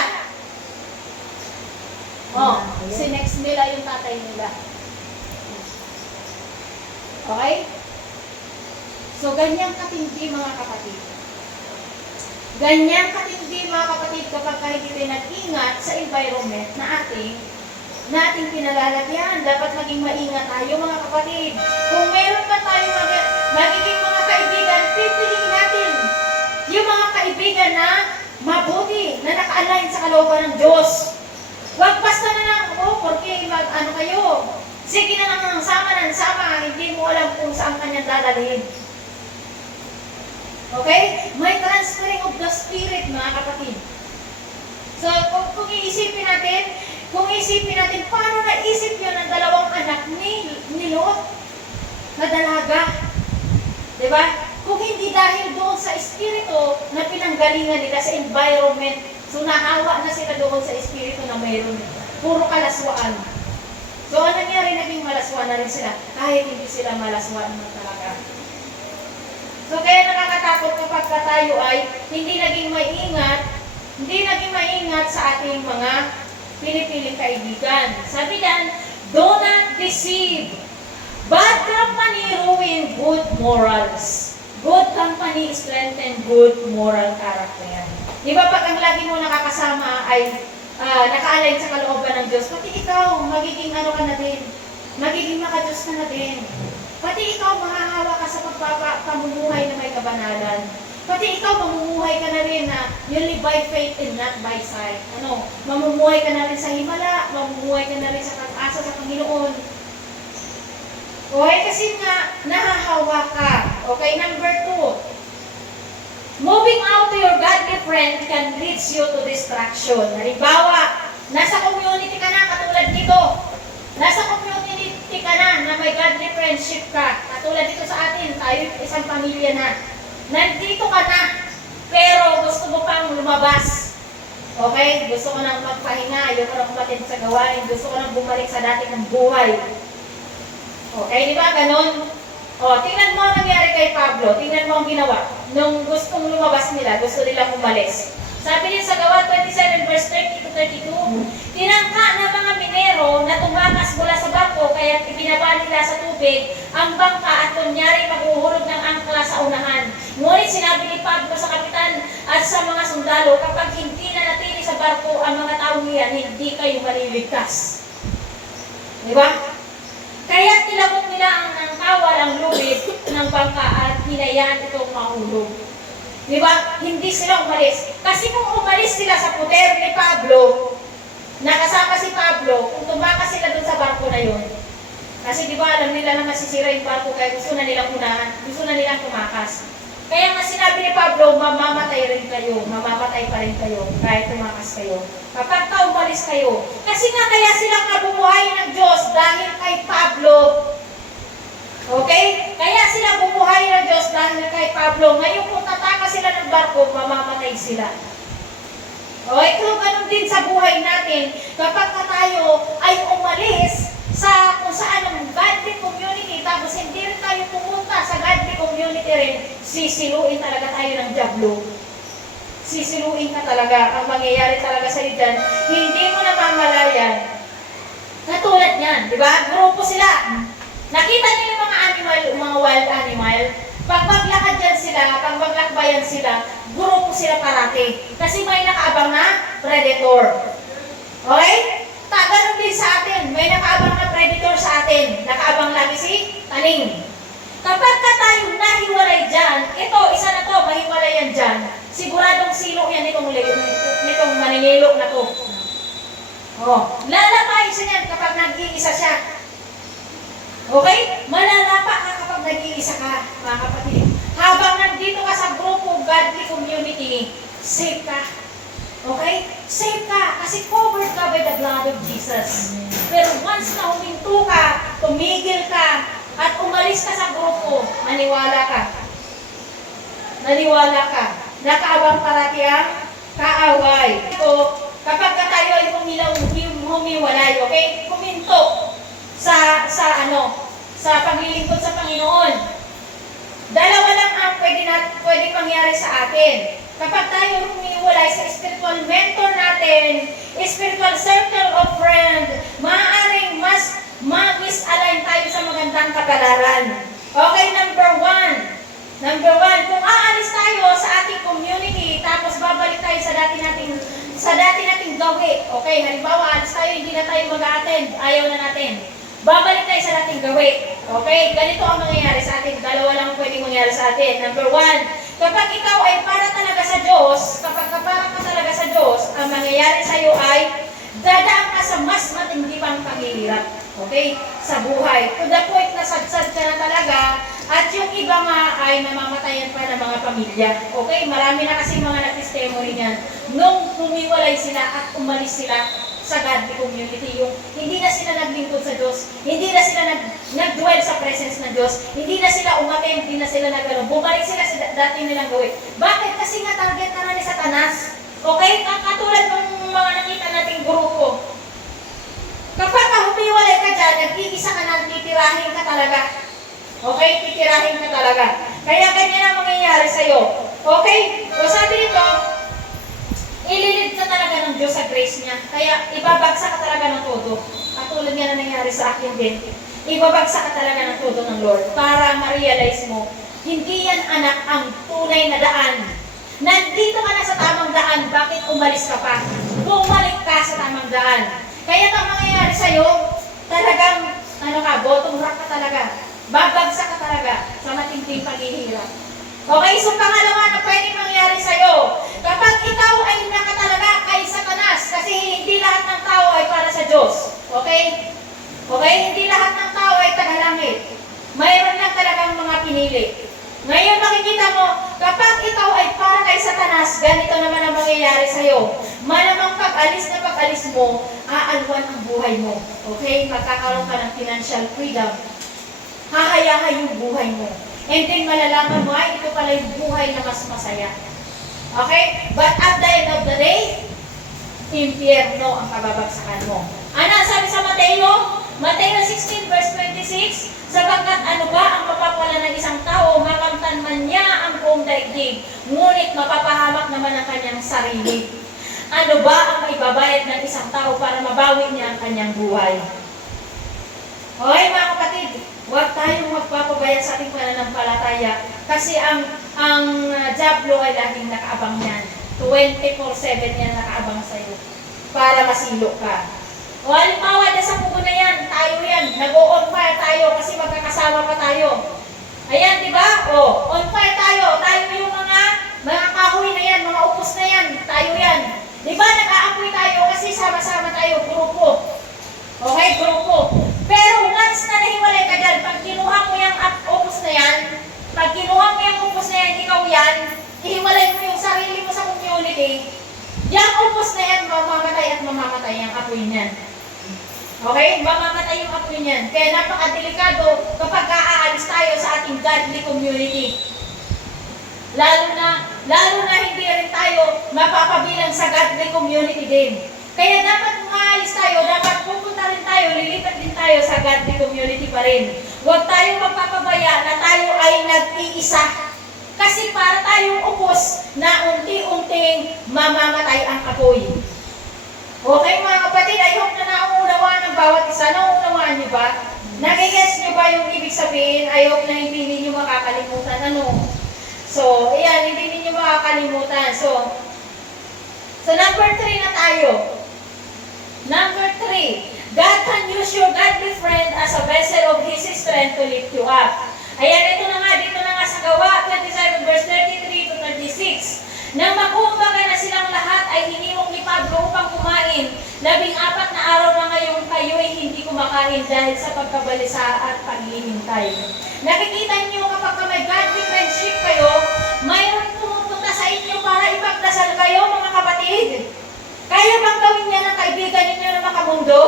Sinex nila yung tatay nila. Okay? So, ganyan katindi mga kapatid. Ganyan katindi mga kapatid kapag hindi tayo nag-ingat sa environment na ating pinalalagyan. Dapat maging maingat tayo mga kapatid. Kung meron pa tayo magiging mga kaibigan, pipiliin natin yung mga kaibigan na mabuti, na naka-align sa kalooban ng Diyos. Huwag basta na lang, porque kayo. Sige na lang sama, hindi mo alam kung saan kanyang dadalhin. Okay? May transferring of the Spirit, mga kapatid. So, kung iisipin natin, paano naisip yun ang dalawang anak ni Lot na dalaga? Diba? Kung hindi dahil doon sa Espiritu na pinanggalingan nila sa environment, so nahawa na sila doon sa Espiritu na mayroon. Puro kalaswaan. So, ano nangyari? Naging malaswaan na rin sila. Kahit hindi sila malaswaan na talaga. So, kaya nakakatakot kapag tayo ay hindi naging maingat sa ating mga pinipiling kaibigan. Sabi yan, do not deceive. Bad company ruin good morals. Good company strengthen good moral character. Di ba pag ang lagi mo nakakasama ay naka-align sa kalooban ng Diyos, pati ikaw, magiging ka na din. Magiging makadiyos ka na din. Pati ikaw, mahahawa ka sa pamumuhay na may kabanalan. Pati ikaw, mamumuhay ka na rin na you live by faith and not by sight. Mamumuhay ka na rin sa himala, mamumuhay ka na rin sa pag-asa sa Panginoon. Okay, kasi nga, nahahawa ka. Okay, number 2. Moving out to your godly friend can lead you to distraction. Halimbawa, nasa community ka na, katulad dito. Nasa community ka na may godly friendship ka. Katulad dito sa atin, tayo isang pamilya na. Nandito ka na, pero gusto mo pang lumabas. Okay? Gusto ko nang magpahinga, ayaw ko nang umatin sa gawain, gusto ko nang bumalik sa dati ng buhay. Okay, di ba? Ganon. Tingnan mo ang nangyari kay Pablo. Tingnan mo ang ginawa. Nung gustong lumabas nila, gusto nilang umalis. Sabi din sa Gawa 27 verse 30 to 32, tinangka ng mga minero na tumakas mula sa barko kaya ibinaba nila sa tubig ang bangka at kunyari maghuhulog ng angkla sa unahan. Ngunit sinabi ni Pablo sa kapitan at sa mga sundalo, kapag hindi na natili sa barko ang mga taong iyan, hindi kayo maliligtas. Di ba? Kaya tilabok nila ang kawal ang lubid ng bangka at hinayaan itong mahulog. Di ba? Hindi sila umalis. Kasi kung umalis sila sa puder ni Pablo, nakasama si Pablo, kung tumakas sila dun sa barko na yun, kasi di ba alam nila na masisira yung barko kaya gusto na nilang unahan, gusto na nilang tumakas. Kaya nga sinabi ni Pablo, mamamatay rin kayo, mamamatay pa rin kayo, kahit tumakas kayo. Kapag ka umalis kayo. Kasi nga kaya silang nabubuhay ng Diyos dahil kay Pablo. Okay? Kaya sila bumuhay ng Diyos dahil kay Pablo. Ngayon kung tatakas sila ng barko, mamamatay sila. Okay? Kung ganun din sa buhay natin, kapag tayo ay umalis sa kung saan ang godly community, tapos hindi rin tayo pumunta sa godly community rin, sisiluin talaga tayo ng diablo. Sisiluin ka talaga. Ang mangyayari talaga sa iyo dyan, hindi mo namamalayan. Katulad yan, di ba? Grupo sila. Nakita niyo yung mga animal, mga wild animal? Pag maglakad dyan sila, pag maglakbayan sila, grupo sila parati. Kasi may nakaabang na predator. Okay? Ganun din sa atin. May nakaabang na predator sa atin. Nakaabang lagi si taning. Kapag ka tayo nahiwalay dyan, ito, isa na to, mahiwalay yan dyan. Siguradong silo yan nitong maningilo na to. Lalapain siya yan kapag nag-iisa siya. Okay? Malalapa ka kapag nag-iisa ka, mga kapatid. Habang nandito ka sa grupo, godly community, safe ka. Okay? Safe ka kasi covered ka by the blood of Jesus. Pero once na huminto ka, tumigil ka, at umalis ka sa grupo, maniwala ka. Naniwala ka. Nakaabang parati ang kaaway. Kapag ka tayo ay humiwalay, okay? Kuminto sa paglilingkod sa Panginoon. Dalawa lang ang pwede mangyari sa atin. Kapag tayo humiwalay sa spiritual mentor natin, spiritual circle of friend, maaaring mas ma-misalign tayo sa magandang kapalaran. Okay, number one, kung aalis tayo sa ating community, tapos babalik tayo sa dati nating gawi. Okay, halimbawa, aalis tayo, hindi na tayo mag-a-attend, ayaw na natin. Babalik tayo sa dating gawi. Okay, ganito ang mangyayari sa atin. Dalawa lang pwedeng mangyari sa atin. Number one, kapag ikaw ay para talaga sa Diyos, kapag para ka talaga sa Diyos, ang mangyayari sa iyo ay dadaan ka sa mas matindi pang paghihirap. Okay? Sa buhay. To the point na sadsad ka na talaga, at yung iba nga ay namamatayan pa ng mga pamilya. Okay? Marami na kasi mga nag-testimony niyan. Nung humiwalay sila at umalis sila sa godly community, yung hindi na sila naglingkod sa Diyos, hindi na sila nag-dwell sa presence ng Diyos, hindi na sila umattend, hindi na sila bumalik sila sa dati nilang gawin. Bakit? Kasi nga target na ni Satanas. Okay? Katulad ng mga nakita nating grupo. Kapag humiwalay ka dyan, nag-iisa ka na, titirahin ka talaga. Okay? Titirahin ka talaga. Kaya ganyan ang mangyayari sa'yo. Okay? O sabi nito, ililid ka talaga ng Diyos sa grace niya. Kaya ibabagsak ka talaga ng todo. Katulad nga na nangyari sa akin din. Ibabagsak ka talaga ng todo ng Lord para ma-realize mo, hindi yan anak ang tunay na daan. Nandito ka na sa tamang daan, bakit umalis ka pa? Bumalik ka sa tamang daan. Kaya ito ang mangyayari sa'yo, talagang, bottom rock ka talaga. Babagsak ka talaga sa matinding paghihirap. Okay, so pangalawa na pwedeng mangyari sa'yo. Kapag ikaw ay nakatalaga kay Satanas, kasi hindi lahat ng tao ay para sa Diyos. Okay? Okay? Hindi lahat ng tao ay tagalangit. Mayroon lang talagang mga pinili. Ngayon makikita mo, kapag ikaw ay para kay Satanas, ganito naman ang mangyayari sa'yo. Malamang pag-alis na pag-alis mo, aalwan ang buhay mo. Okay? Magkakaroon ka ng financial freedom. Hahayahay yung buhay mo. And then malalaman mo, ay, ito pala yung buhay na mas masaya. Okay? But at the end of the day, impyerno ang kababagsakan mo. Ano ang sabi sa Mateo? Mateo 16 verse 26, sapagkat ano ba ang mapapala ng isang tao, makamtan man niya ang buong daigdig, ngunit mapapahamak naman ang kanyang sarili. Ano ba ang maibabayad ng isang tao para mabawi niya ang kanyang buhay? Okay mga kapatid, huwag tayong magpapabayad sa ating pananampalataya kasi ang Diablo ay laging nakaabang yan. 24/7 yan nakaabang sa'yo para masilo ka. O halimbawa, sa pugo na yan, tayo yan, nag-o-on fire tayo kasi magkakasama pa tayo. Ayan, di ba? O, on fire tayo yung mga kahoy na yan, mga upos na yan, tayo yan. Di ba, nag-aapoy tayo kasi sama-sama tayo, grupo. Okay, grupo. Pero once na nahiwalay ka dyan, pag kinuha mo yung upos na yan, ikaw yan, ihiwalay mo yung sarili mo sa community, yung upos na yan, mamamatay at mamamatay ang apoy niyan. Okay? Mamamatay yung apoy niyan. Kaya napakadelikado kapag aalis tayo sa ating godly community. Lalo na hindi rin tayo mapapabilang sa godly community din. Kaya dapat umaalis tayo, dapat pupunta rin tayo, lilipat din tayo sa godly community pa rin. Huwag tayong magpapabaya na tayo ay nag-iisa. Kasi para tayong upos na unti-unting mamamatay ang apoy. Okay mga kapatid, I hope na nauunawaan ng bawat isa. Nauunawaan niyo ba? Nagigets niyo ba yung ibig sabihin? I hope na hindi ninyo makakalimutan. So, ayan, hindi ninyo makakalimutan. So number 3 na tayo. Number 3, God can use your godly friend as a vessel of His strength to lift you up. Ayan, dito na nga sa Gawa 27 verse 33 to 36. Nang mag-uumbaga na silang lahat ay hiniwang ni Pablo upang kumain. 14 na araw na ngayon kayo ay hindi kumakain dahil sa pagkabalisa at paghihintay. Nakikita niyo kapag may godly friendship kayo, mayroon pumupunta sa inyo para ipagdasal kayo mga kapatid. Kaya bang gawin niya ng kaibigan ninyo na makamundo?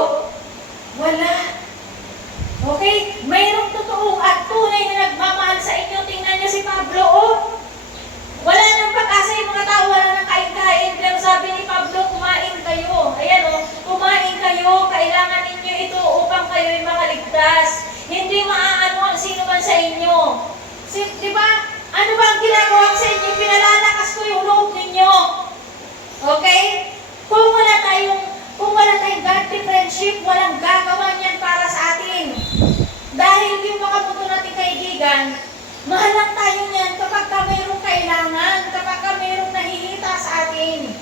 Wala. Okay? Mayroong totoo at tunay na nagmamahal sa inyo. Tingnan niyo si Pablo, oh. Wala nang pag-asa yung mga tao, wala nang kain-kain. Pero sabi ni Pablo, kumain kayo. Ayan o, kumain kayo. Kailangan ninyo ito upang kayo'y makaligtas. Hindi maaano ang sino man sa inyo. Di ba? Ano ba ang ginagawa ko sa inyo? Pinalalakas ko yung loob ninyo. Okay? Kung wala tayong godly friendship, walang gagawa niyan para sa atin. Dahil yung makabuto nating kaibigan, mahal lang tayo niyan kapag mayroong kailangan, kapag mayroong nahihita sa atin.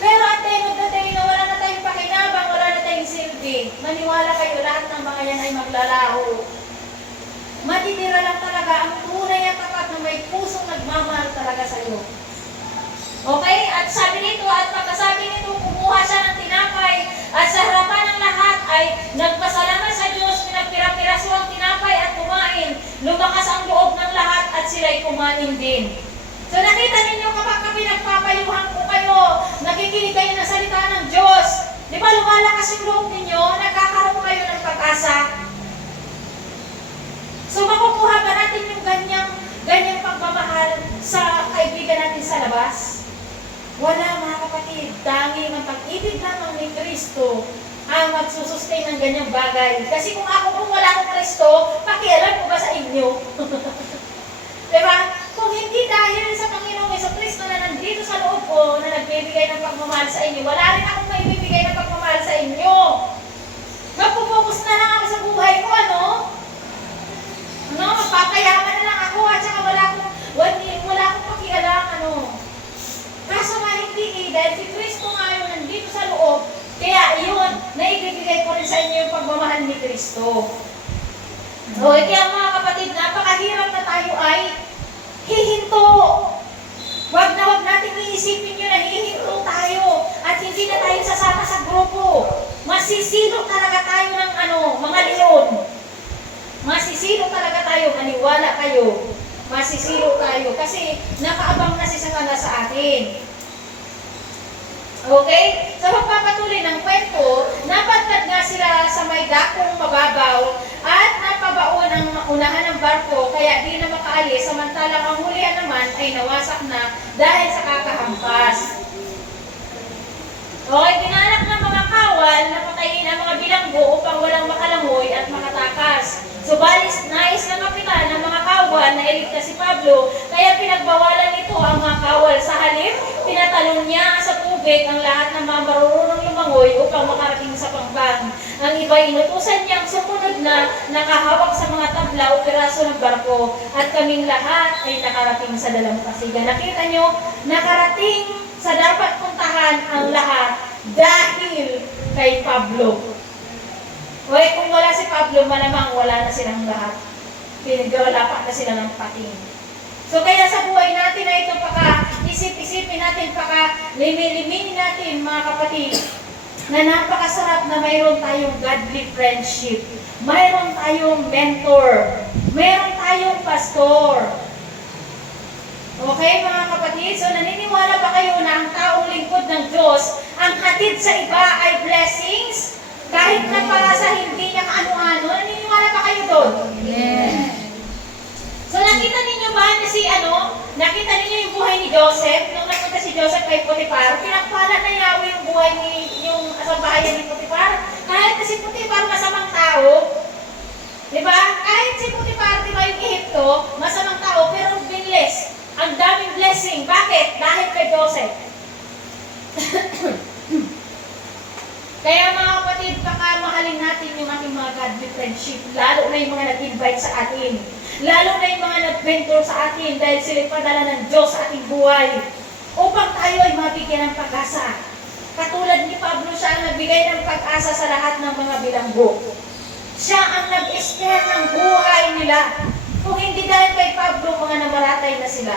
Pero at the end of the day, na wala na tayong pakinabang, wala na tayong silbi, maniwala kayo, lahat ng mga yan ay maglalaho. Matitira lang talaga ang tunay at tapat na may pusong nagmamahal talaga sa iyo. Okay? At sabi nito, at pagkasabi nito, kumuha siya ng tinapay, at sa harapan ng lahat ay nagpasalamat sa Diyos, pinagpira-piraso ang tinapay at kumain. Lumakas ang loob ng lahat at sila'y kumain din. So nakita ninyo kapag kami nagpapayuhan ko kayo, nakikinig kayo ng salita ng Diyos, di ba lumalakas yung loob ninyo, nagkakaroon kayo ng pag-asa. So makukuha ba natin yung ganyang pagmamahal sa kaibigan natin sa labas? Wala mga kapatid, tanging ang pag-ibig lamang ni Kristo ang magsusustain ng ganyang bagay. Kasi kung wala akong Kristo, pakialam ko ba sa inyo? Diba? Kung hindi dahil sa Panginoong Jesucristo na nandito sa loob ko, na nagbibigay ng pagmamahal sa inyo, wala rin akong maibibigay ng pagmamahal sa inyo. Magpupokus na lang ako sa buhay ko, magpapayaman na lang ako, at saka wala akong pakialam, Kaso nga hindi dahil si Kristo nga yung nandito sa loob, kaya yun, naibibigay ko rin sa inyo yung pagmamahal ni Kristo. So, kaya mga kapatid, napakahirap na tayo ay hihintay nakaabang na si Satanas sa atin. Okay? Sa pagpapatuloy ng kwento, napadpad nga sila sa may dakong mababaw at napabaon ang unahan ng barko kaya di na makaalis samantalang ang hulihan naman ay nawasak na dahil sa kakahampas. Okay, binanak ng mga kawal na patayin ang mga bilanggo upang walang makalangoy at makatakas. Subalit nais ng kapitan ng mga kawal na iligtas si Pablo, kaya pinagbawalan nito ang mga kawal. Sa halip, pinatalon niya sa tubig ang lahat ng mga marurunong lumangoy upang makarating sa pangbang. Ang iba inutusan niyang sumunod na nakahawak sa mga tabla o piraso ng barko at kaming lahat ay nakarating sa dalampasigan. Nakita niyo, nakarating sa dapat puntahan ang lahat dahil kay Pablo. Okay, kung wala si Pablo, malamang wala na silang lahat. Pinagawalapak na sila ng pating. So kaya sa buhay natin na ito, isip-isipin natin, limi-liminin natin mga kapatid, na napakasarap na mayroon tayong godly friendship, mayroon tayong mentor, mayroon tayong pastor. Okay mga kapatid, so naniniwala ba kayo na ang taong lingkod ng Diyos, ang hatid sa iba ay blessings? Kahit na para sa hindi niya kaano-ano, naniniwala ba kayo doon? Yes. So nakita ninyo ba na nakita ninyo yung buhay ni Joseph? Nung nagpunta si Joseph kay Potiphar, pinagpala na Yahweh yung buhay yung asabayan ni Potiphar. Kahit na si Potiphar masamang tao, di ba? Kahit si Potiphar, di ba yung Ehipto, masamang tao, pero binless. Ang daming blessing. Bakit? Dahil kay Joseph. Kaya mga kapatid, pakamahalin natin yung ating mga godly friendship, lalo na yung mga nag-invite sa atin. Lalo na yung mga nag-mentor sa atin dahil sila padala ng Diyos sa ating buhay upang tayo ay mabigyan ng pag-asa. Katulad ni Pablo, siya ang nagbigay ng pag-asa sa lahat ng mga bilanggo. Siya ang nag-spare ng buhay nila. Kung hindi dahil kay Pablo, mga namaratay na sila.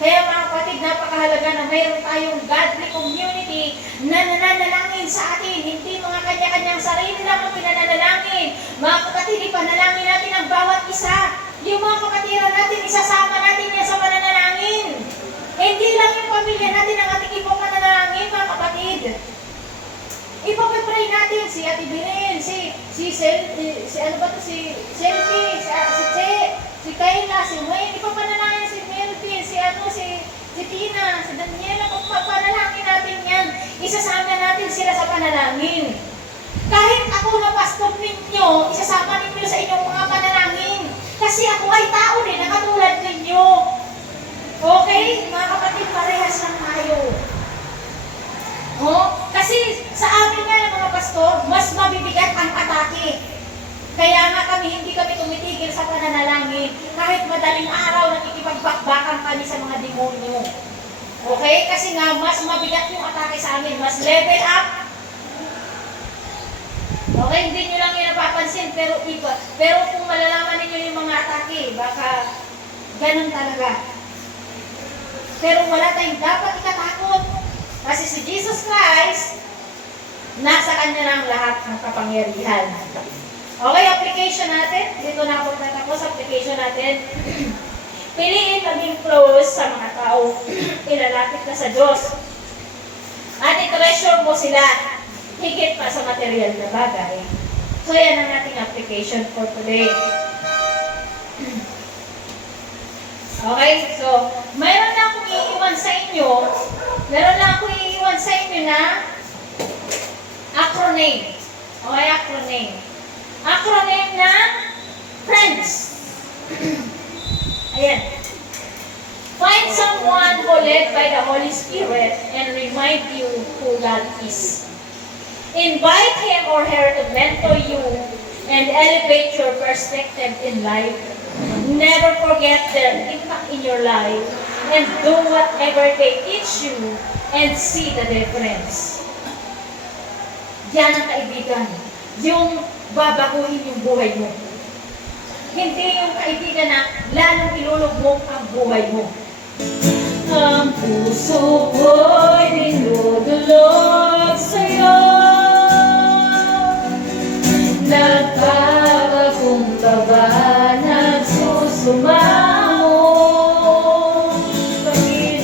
Kaya mga kapatid, napakahalaga na mayroon tayong godly community na nananalangin sa atin. Hindi mga kanya-kanyang sarili lang ang pinananalangin. Mga kapatid, ipanalangin natin ang bawat isa. Yung mga kapatiran natin, isasama natin yan sa pananalangin. Hindi lang yung pamilya natin ang ating ibang pananalangin, mga kapatid. Ipapipray natin si Ate Biren, si Selfie, si Che, si Kayla, si Wayne, ipapanalangin si Melvin, si Tina, si Daniela, kung panalangin natin yan, isasama natin sila sa panalangin. Kahit ako na pastor ninyo, isasama ninyo sa inyong mga panalangin. Kasi ako ay tao din na katulad ninyo. Okay? Mga kapatid, parehas lang tayo. Kasi sa amin nga ng mga pastor, mas mabibigat ang atake. Kaya nga hindi kami tumitigil sa pananalangin. Kahit madaling araw, nakikipagbakbakan kami sa mga demonyo. Okay? Kasi nga, mas mabigat yung atake sa amin. Mas level up. Okay? Hindi nyo lang yung napapansin, pero iba. Pero kung malalaman ninyo yung mga atake, baka ganun talaga. Pero wala tayong dapat ikatakot. Kasi si Jesus Christ, nasa Kanya na ang lahat ng kapangyarihan. Okay, application natin. Dito na ako natapos application natin. Piliin maging close sa mga tao. Ilalapit na sa Diyos. At i-treasure mo sila. Higit pa sa material na bagay. So, yan ang ating application for today. Okay, so, mayroon na akong iiwan sa inyo. Meron na akong iiwan sa inyo na acronym. Okay, acronym. Acronym ng friends. Ayan. Find someone who led by the Holy Spirit and remind you who God is. Invite him or her to mentor you and elevate your perspective in life. Never forget their impact in your life and do whatever they teach you and see the difference. Yan ang kaibigan. Yung babaguhin yung buhay mo. Hindi yung kaibigan na lalong ilulugmok ang buhay mo. Ang puso ko'y dinudulog sa'yo. Nagkakakumbaba, nagsusumamo. Pag-ibig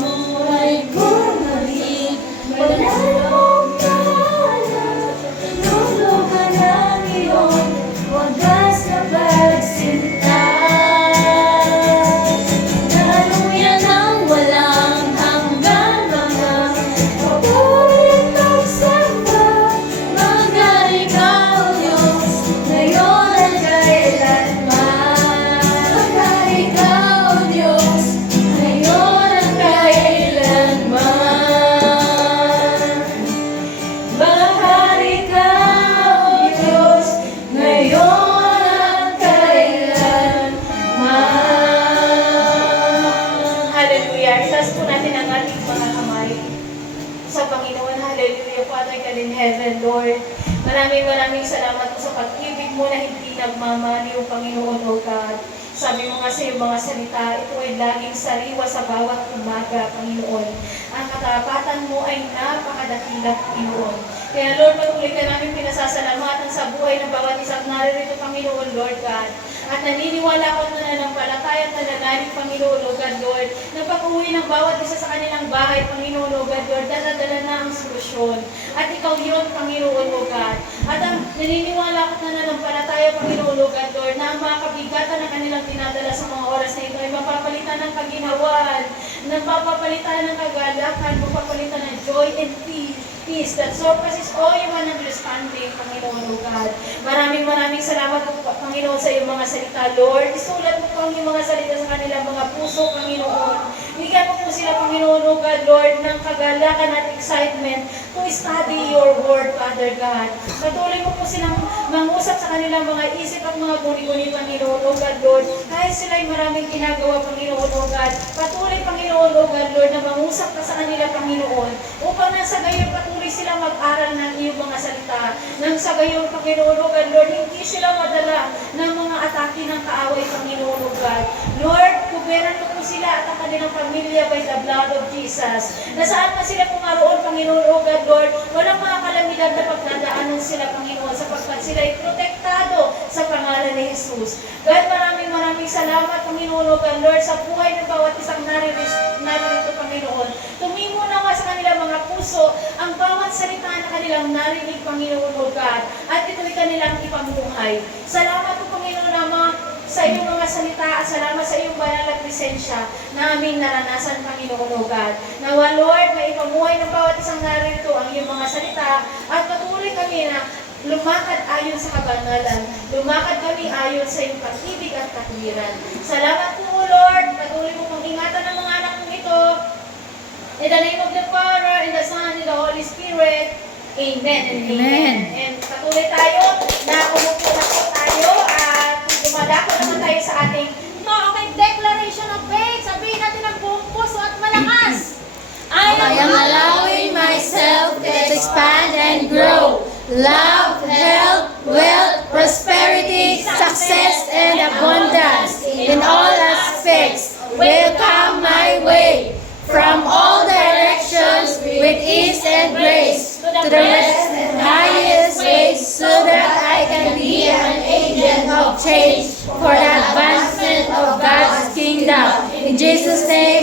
Mamuhay bumalik, walang pangalan. Lulugan ang iyong wagas na pagsinta. Daluyan ang walang hanggang mga paborit pagsamba. Magaling ka, O Diyos, ngayon at kailanman. Magaling ka, O Diyos, ngayon at kailanman. Bahari ka, O Diyos, ngayon at kailanman. Hallelujah. Itaas po natin ang ating mga kamay sa Panginoon. Hallelujah. Father God in heaven, Lord. Maraming salamat po sa pag-ibig mo na hindi nagmamaliw, Panginoon, O God. Sabi mo nga sa iyong mga salita, ito ay laging sariwa sa bawat umaga, Panginoon. Ang katapatan mo ay napakadakila, Panginoon. Kaya Lord, patuloy ka namin pinasasalamatan sa buhay ng bawat isang naririto, Panginoon, Lord God. At naniniwala ko na nanampalataya at nananalig, Panginoon, O God, Lord, na pag-uwi ng bawat isa sa kanilang bahay, Panginoon, O God, Lord, dala na ang solusyon. At ikaw yun, Panginoon, O God. At ang naniniwala ko na nanampalataya, Panginoon, O God, Lord, na ang mga kabigatan na kanilang dinadala sa mga oras na ito ay mapapalitan ng kaginawan, mapapalitan ng kagalakan, mapapalitan ng joy and peace that surpasses all human understanding, Panginoon, O God. Maraming salamat po, Panginoon, sa iyong mga salita, Lord. Isulat mo po ang iyong mga salita sa kanilang mga puso, Panginoon. Bigyan mo po sila, Panginoon, O God, Lord, ng kagalakan at excitement to study your word, Father God. Patuloy mo po silang mangusap sa kanilang mga isip at mga guni-guni, Panginoon, O God, Lord. Kahit sila'y maraming ginagawa, Panginoon, O God. Patuloy, Panginoon, O God, Lord, na mangusap ka sa kanila, Panginoon, upang nasa gayon patuloy sila mag-aral ng iyong mga salita. Nang sa gayon, Panginoon, O God, Lord, hindi sila madala ng mga atake ng kaaway, Panginoon, O God. Lord, kuberan mo po sila at ang kanilang pamilya by the blood of Jesus. Nasaan pa sila pumaroon, Panginoon, O God, Lord, walang mga kalamidad na pagdadaanan sila, Panginoon, sapagkat sila ay protektado sa pangalan ni Jesus. God, maraming salamat, Panginoon, O God, Lord, sa buhay ng bawat isang naririto, Panginoon. Tumimo na nga sa kanilang mga puso ang bawat salita na kanilang narinig, Panginoon, O God, at ito'y kanilang ipamuhay. Salamat po, Panginoon, Ama, sa iyong mga salita at salamat sa iyong banal at presensya na aming naranasan, Panginoon, O God. Nawa, Lord, may ipamuhay ng bawat isang naririto ang iyong mga salita at patuloy kami na lumakad ayon sa kabanalan. Lumakad kami ayon sa iyong pag-ibig at katwiran. Salamat po, Lord. Patuloy mo pong ingatan ng mga anak mong ito. In the name of the Father, and the Son, and the Holy Spirit. Amen and amen. And patuloy tayo na umupo na po tayo at dumadako naman tayo sa ating declaration of faith. Sabihin natin ang buong puso at malakas. I am allowing myself to expand and grow. Love, health, wealth, prosperity, success, and abundance in all aspects will come my way from all directions with ease and grace to the best and highest ways so that I can be an agent of change for the advancement of God's kingdom. In Jesus' name.